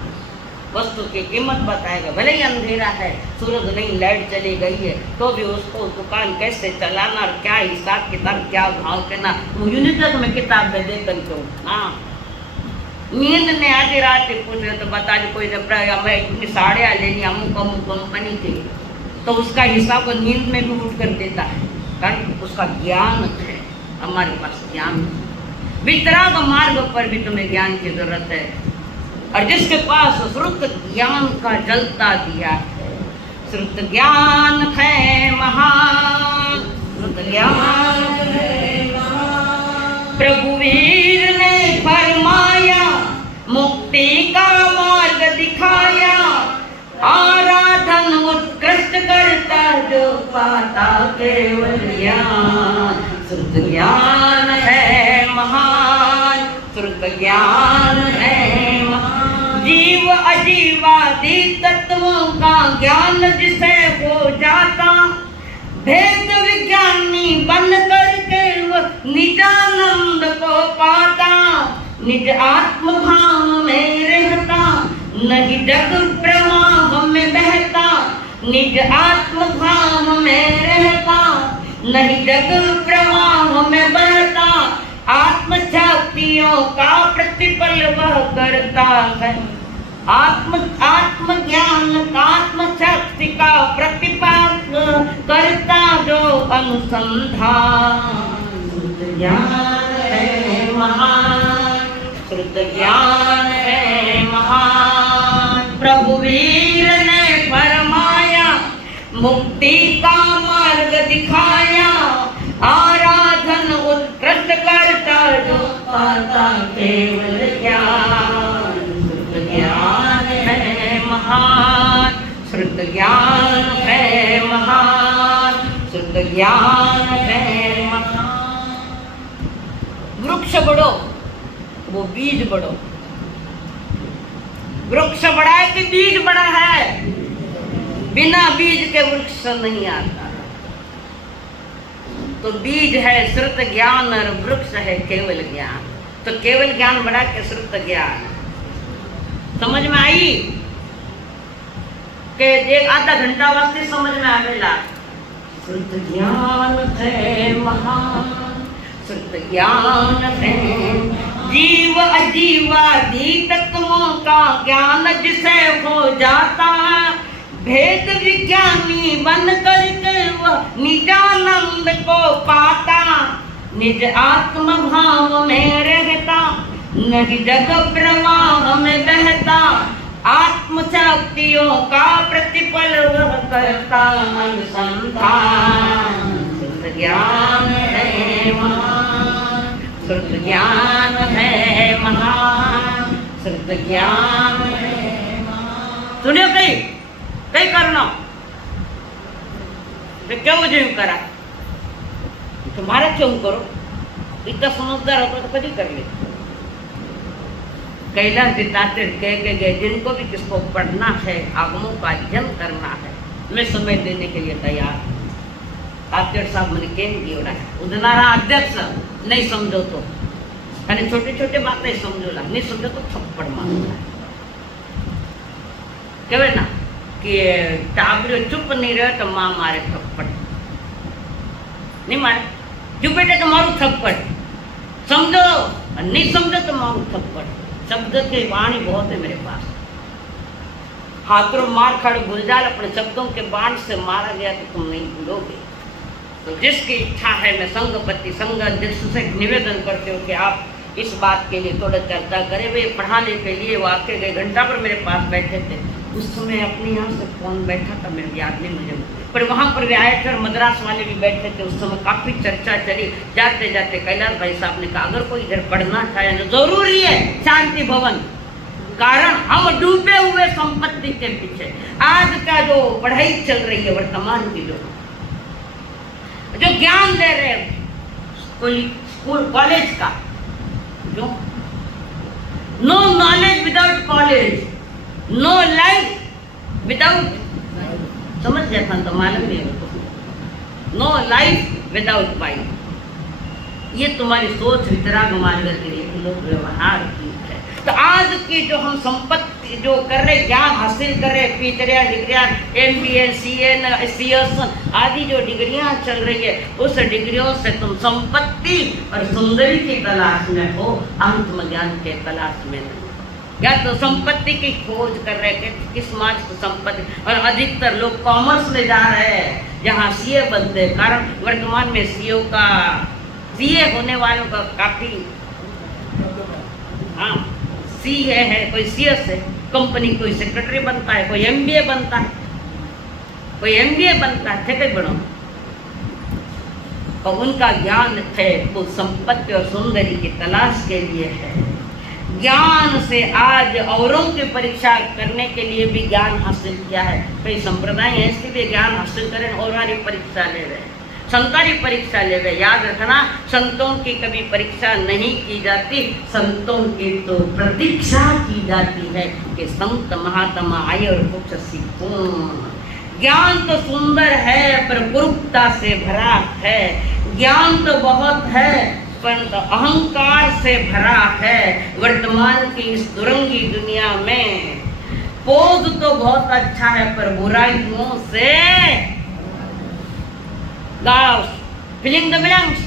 वस्तु की कीमत बताएगा। भले ही अंधेरा है, सूरज नहीं, लाइट चली गई है, तो भी उसको दुकान कैसे चलाना और क्या हिसाब किताब, क्या भाव करना, वो यूनिटक में किताब में देकर क्यों। हाँ, नींद में आधी रात पूछ रहे तो बता दे कोई मैं इतनी साड़ियाँ लेनी, अमुक अमुक कंपनी थी, तो उसका हिसाब वो नींद में भी उठ कर देता है, कारण उसका ज्ञान है। हमारे पास ज्ञान, वितराग मार्ग पर भी तुम्हें ज्ञान की जरूरत है। और जिसके पास श्रुत ज्ञान का जलता दिया है, श्रुत ज्ञान है महान, श्रुत ज्ञान है महान। प्रभुवीर ने फरमाया, मुक्ति का मार्ग दिखाया, आराधन उत्कृष्ट करता जो पाता केवल ज्ञान। श्रुत ज्ञान है महान, श्रुत ज्ञान है महान। जीव अजीवादि तत्वों का ज्ञान जिसे हो जाता, भेद विज्ञानी बन करके वो निजानंद को पाता। निज आत्म भाव में रहता, नहीं जग प्रवाह में बहता। निज आत्म भाव में रहता, नहीं जग प्रवाह में बहता। आत्म शक्तियों का प्रतिपल वह करता है, आत्म ज्ञान का आत्म शक्ति का प्रतिपाद करता जो अनुसंधान। श्रुत ज्ञान है महान, श्रुत ज्ञान है महान। प्रभुवीर ने फरमाया, मुक्ति का मार्ग दिखाया, आराधन उत्कृष्ट करता जो पाता केवल ज्ञान। श्रुत ज्ञान है महान, श्रुत ज्ञान है महान, श्रुत ज्ञान है महान। वृक्ष बढ़ो, वो बीज बढ़ो। वृक्ष बड़ा है कि बीज बड़ा है? बिना बीज के वृक्ष नहीं आता। तो बीज है श्रुत ज्ञान और वृक्ष है केवल ज्ञान। तो केवल ज्ञान बढ़ा के श्रुत ज्ञान। समझ में आई कि एक आधा घंटा वास्ते समझ में आवेला। श्रुत ज्ञान है महान, श्रुत ज्ञान है जीव अजीवादि तत्वों का ज्ञान जिसे हो जाता, भेद विज्ञानी बन करके वह निजानंद को पाता, निज आत्म भाव में रहता, नहीं जग प्रवाह में बहता, आत्म शक्तियों का प्रतिपल वह करता अनुसंधान। श्रुत ज्ञान है महान, श्रुत ज्ञान है महान, श्रुत ज्ञान है महान। सुनियो कई करना तो क्यों जो करा तुम्हारा क्यों करो, इतना समझदार होता तो कभी कर ले। कैलाश दिताते कह के गए जिनको भी किसको पढ़ना है, आगमों का अध्ययन करना है, मैं समय देने के लिए तैयार। तात्या साहब मैंने केम की है उदनारा अध्यक्ष नहीं समझो तो खाली छोटे छोटे बातें समझो ला, नहीं समझो तो थप्पड़ मारना है। कहे ना कि टाबरो चुप नहीं रहे तो माँ मारे थप्पड़, नहीं मारे चुप बैठे तो मारू थप्पड़, समझो नहीं समझो तो मारू थप्पड़। शब्द की वाणी बहुत है मेरे पास। हाथों मार खड़े गुलजार अपने शब्दों के बाण से मारा गया तो तुम नहीं भूलोगे। तो जिसकी इच्छा है मैं संघपति संघ अध्यक्ष से निवेदन करते हो कि आप इस बात के लिए थोड़ा चर्चा करें। वे पढ़ाने के लिए वो आके गए, घंटा पर मेरे पास बैठे थे। उस समय अपने यहाँ से कौन बैठा था मेरे याद नहीं मुझे, पर वहाँ पर भी आए थे और मद्रास वाले भी बैठे थे। उस समय काफ़ी चर्चा चली। जाते जाते कैलाश भाई साहब ने कहा अगर कोई इधर पढ़ना चाहे तो जरूरी है शांति भवन, कारण हम डूबे हुए संपत्ति के पीछे। आज का जो पढ़ाई चल रही है वर्तमान की, जो ज्ञान दे रहे कोई स्कूल कॉलेज का, जो no knowledge without college, no life without, समझ गया था तो मालूम नहीं है, नो लाइफ विदाउट माइंड। ये तुम्हारी सोच वितराग मार्ग के लिए लोग व्यवहार की है। तो आज की जो हम संपत्ति जो कर रहे, ज्ञान हासिल कर रहे, पीचरिया डिग्रियां MBA CN CS आदि जो डिग्रियां चल रही है, उस डिग्रियों से तुम संपत्ति और सुंदरी की तलाश में हो, आत्म ज्ञान के तलाश में नहीं। या तो संपत्ति की खोज कर रहे थे किस मार्च को संपत्ति, और अधिकतर लोग कॉमर्स में जा रहे हैं जहाँ CA बनते हैं। कारण वर्तमान में CA होने वालों का काफी, हाँ CA है, कोई CS है, कंपनी कोई सेक्रेटरी बनता है, कोई MBA बनता है, कोई MBA बनता है, थे बड़ों और उनका ज्ञान है वो संपत्ति और सुंदरी की तलाश के लिए है। ज्ञान से आज औरों की परीक्षा करने के लिए भी ज्ञान हासिल किया है। कई संप्रदाय ऐसे भी ज्ञान हासिल करें और वाली परीक्षा ले रहे, संतारी परीक्षा ले रहे। याद रखना, संतों की कभी परीक्षा नहीं की जाती, संतों की तो प्रतीक्षा की जाती है कि संत महात्मा आए और कुछ सीखूं। ज्ञान तो सुंदर है पर कुरूपता से भरा है, ज्ञान तो बहुत है परंतु अहंकार से भरा है। वर्तमान की इस दुरंगी दुनिया में पोज तो बहुत अच्छा है पर बुराइयों से फिलिंग द ब्लैंक्स,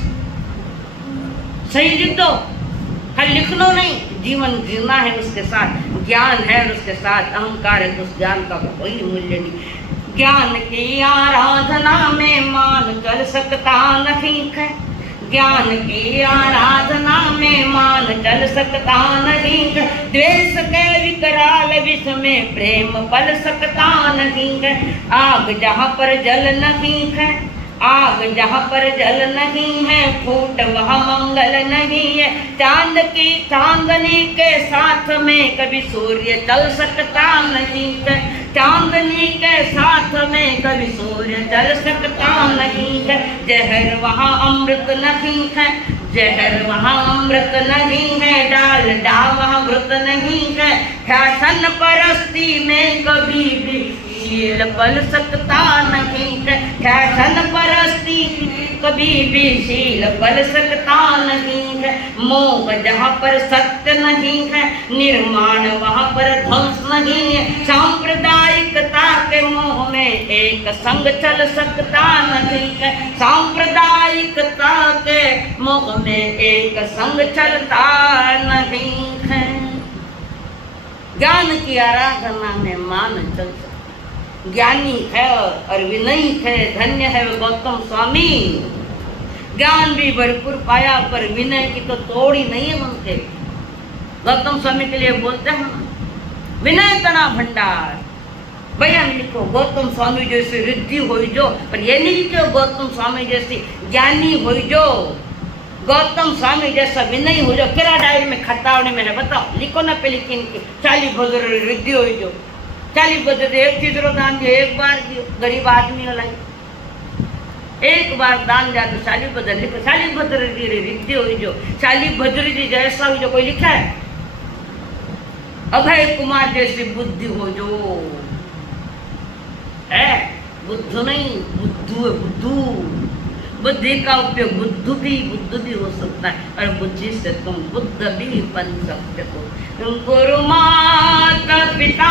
सही लिख दो, खाली लिखना नहीं, जीवन जीना है उसके साथ, ज्ञान है उसके साथ अहंकार है तो उस ज्ञान का कोई मूल्य नहीं। ज्ञान की आराधना में मान चल सकता नहीं है, ज्ञान की आराधना में मान चल सकता नहीं है, द्वेष के विकराल विष में प्रेम पल सकता नहीं है। आग जहाँ पर जल नहीं है, आग जहाँ पर जल नहीं है, फूट वहाँ मंगल नहीं है। चांद की चांदनी के साथ में कभी सूर्य चल सकता नहीं है, चांदनी के साथ में कभी सूर्य चल सकता नहीं है। जहर वहाँ अमृत नहीं है, जहर वहाँ अमृत नहीं है, डालडा वहाँ मृत नहीं है। फैशन परस्ती में कभी भी शील बल सकता नहीं है, फैशन परस्ती कभी भी शील बल सकता नहीं है। मोह जहाँ पर सत्य नहीं है, निर्माण वहाँ पर ध्वंस नहीं है। सांप्रदायिकता के मोह में एक संग चल सकता नहीं है, सांप्रदायिकता के मोह में एक संग चलता नहीं है। ज्ञान की आराधना में मान चल सकता, ज्ञानी है और विनयी है, धन्य है वो गौतम स्वामी। ज्ञान भी भरपूर पाया पर विनय की तो तोड़ ही नहीं है उनके। गौतम स्वामी के लिए बोलते हैं विनय तना भंडार। भैया लिखो गौतम स्वामी जैसी रिद्धि हुई जो, पर ये नहीं लिखो गौतम स्वामी जैसी ज्ञानी हुई जो, गौतम स्वामी जैसा विनय हो जो। केरा डायरी में खतावने में है, बताओ लिखो ना पहले किन की 40 भजर रिद्धि हुई जो। 40 भजर एक तीसरो दान दियो, एक बार दियो, गरीब आदमी वाला एक बार दान दिया तो 40 भजर लिखो। 40 भजर रिद्धि हुई जो, 40 भजर जी जैसा हुई जो, कोई लिखा है? अभय कुमार जैसी बुद्धि हो जो है, बुद्धू नहीं बुद्धू है, बुद्धू। बुद्धि का उपयोग बुद्धू भी हो सकता है, और बुद्धि से तुम बुद्ध भी बन सकते हो। तुम गुरु माता पिता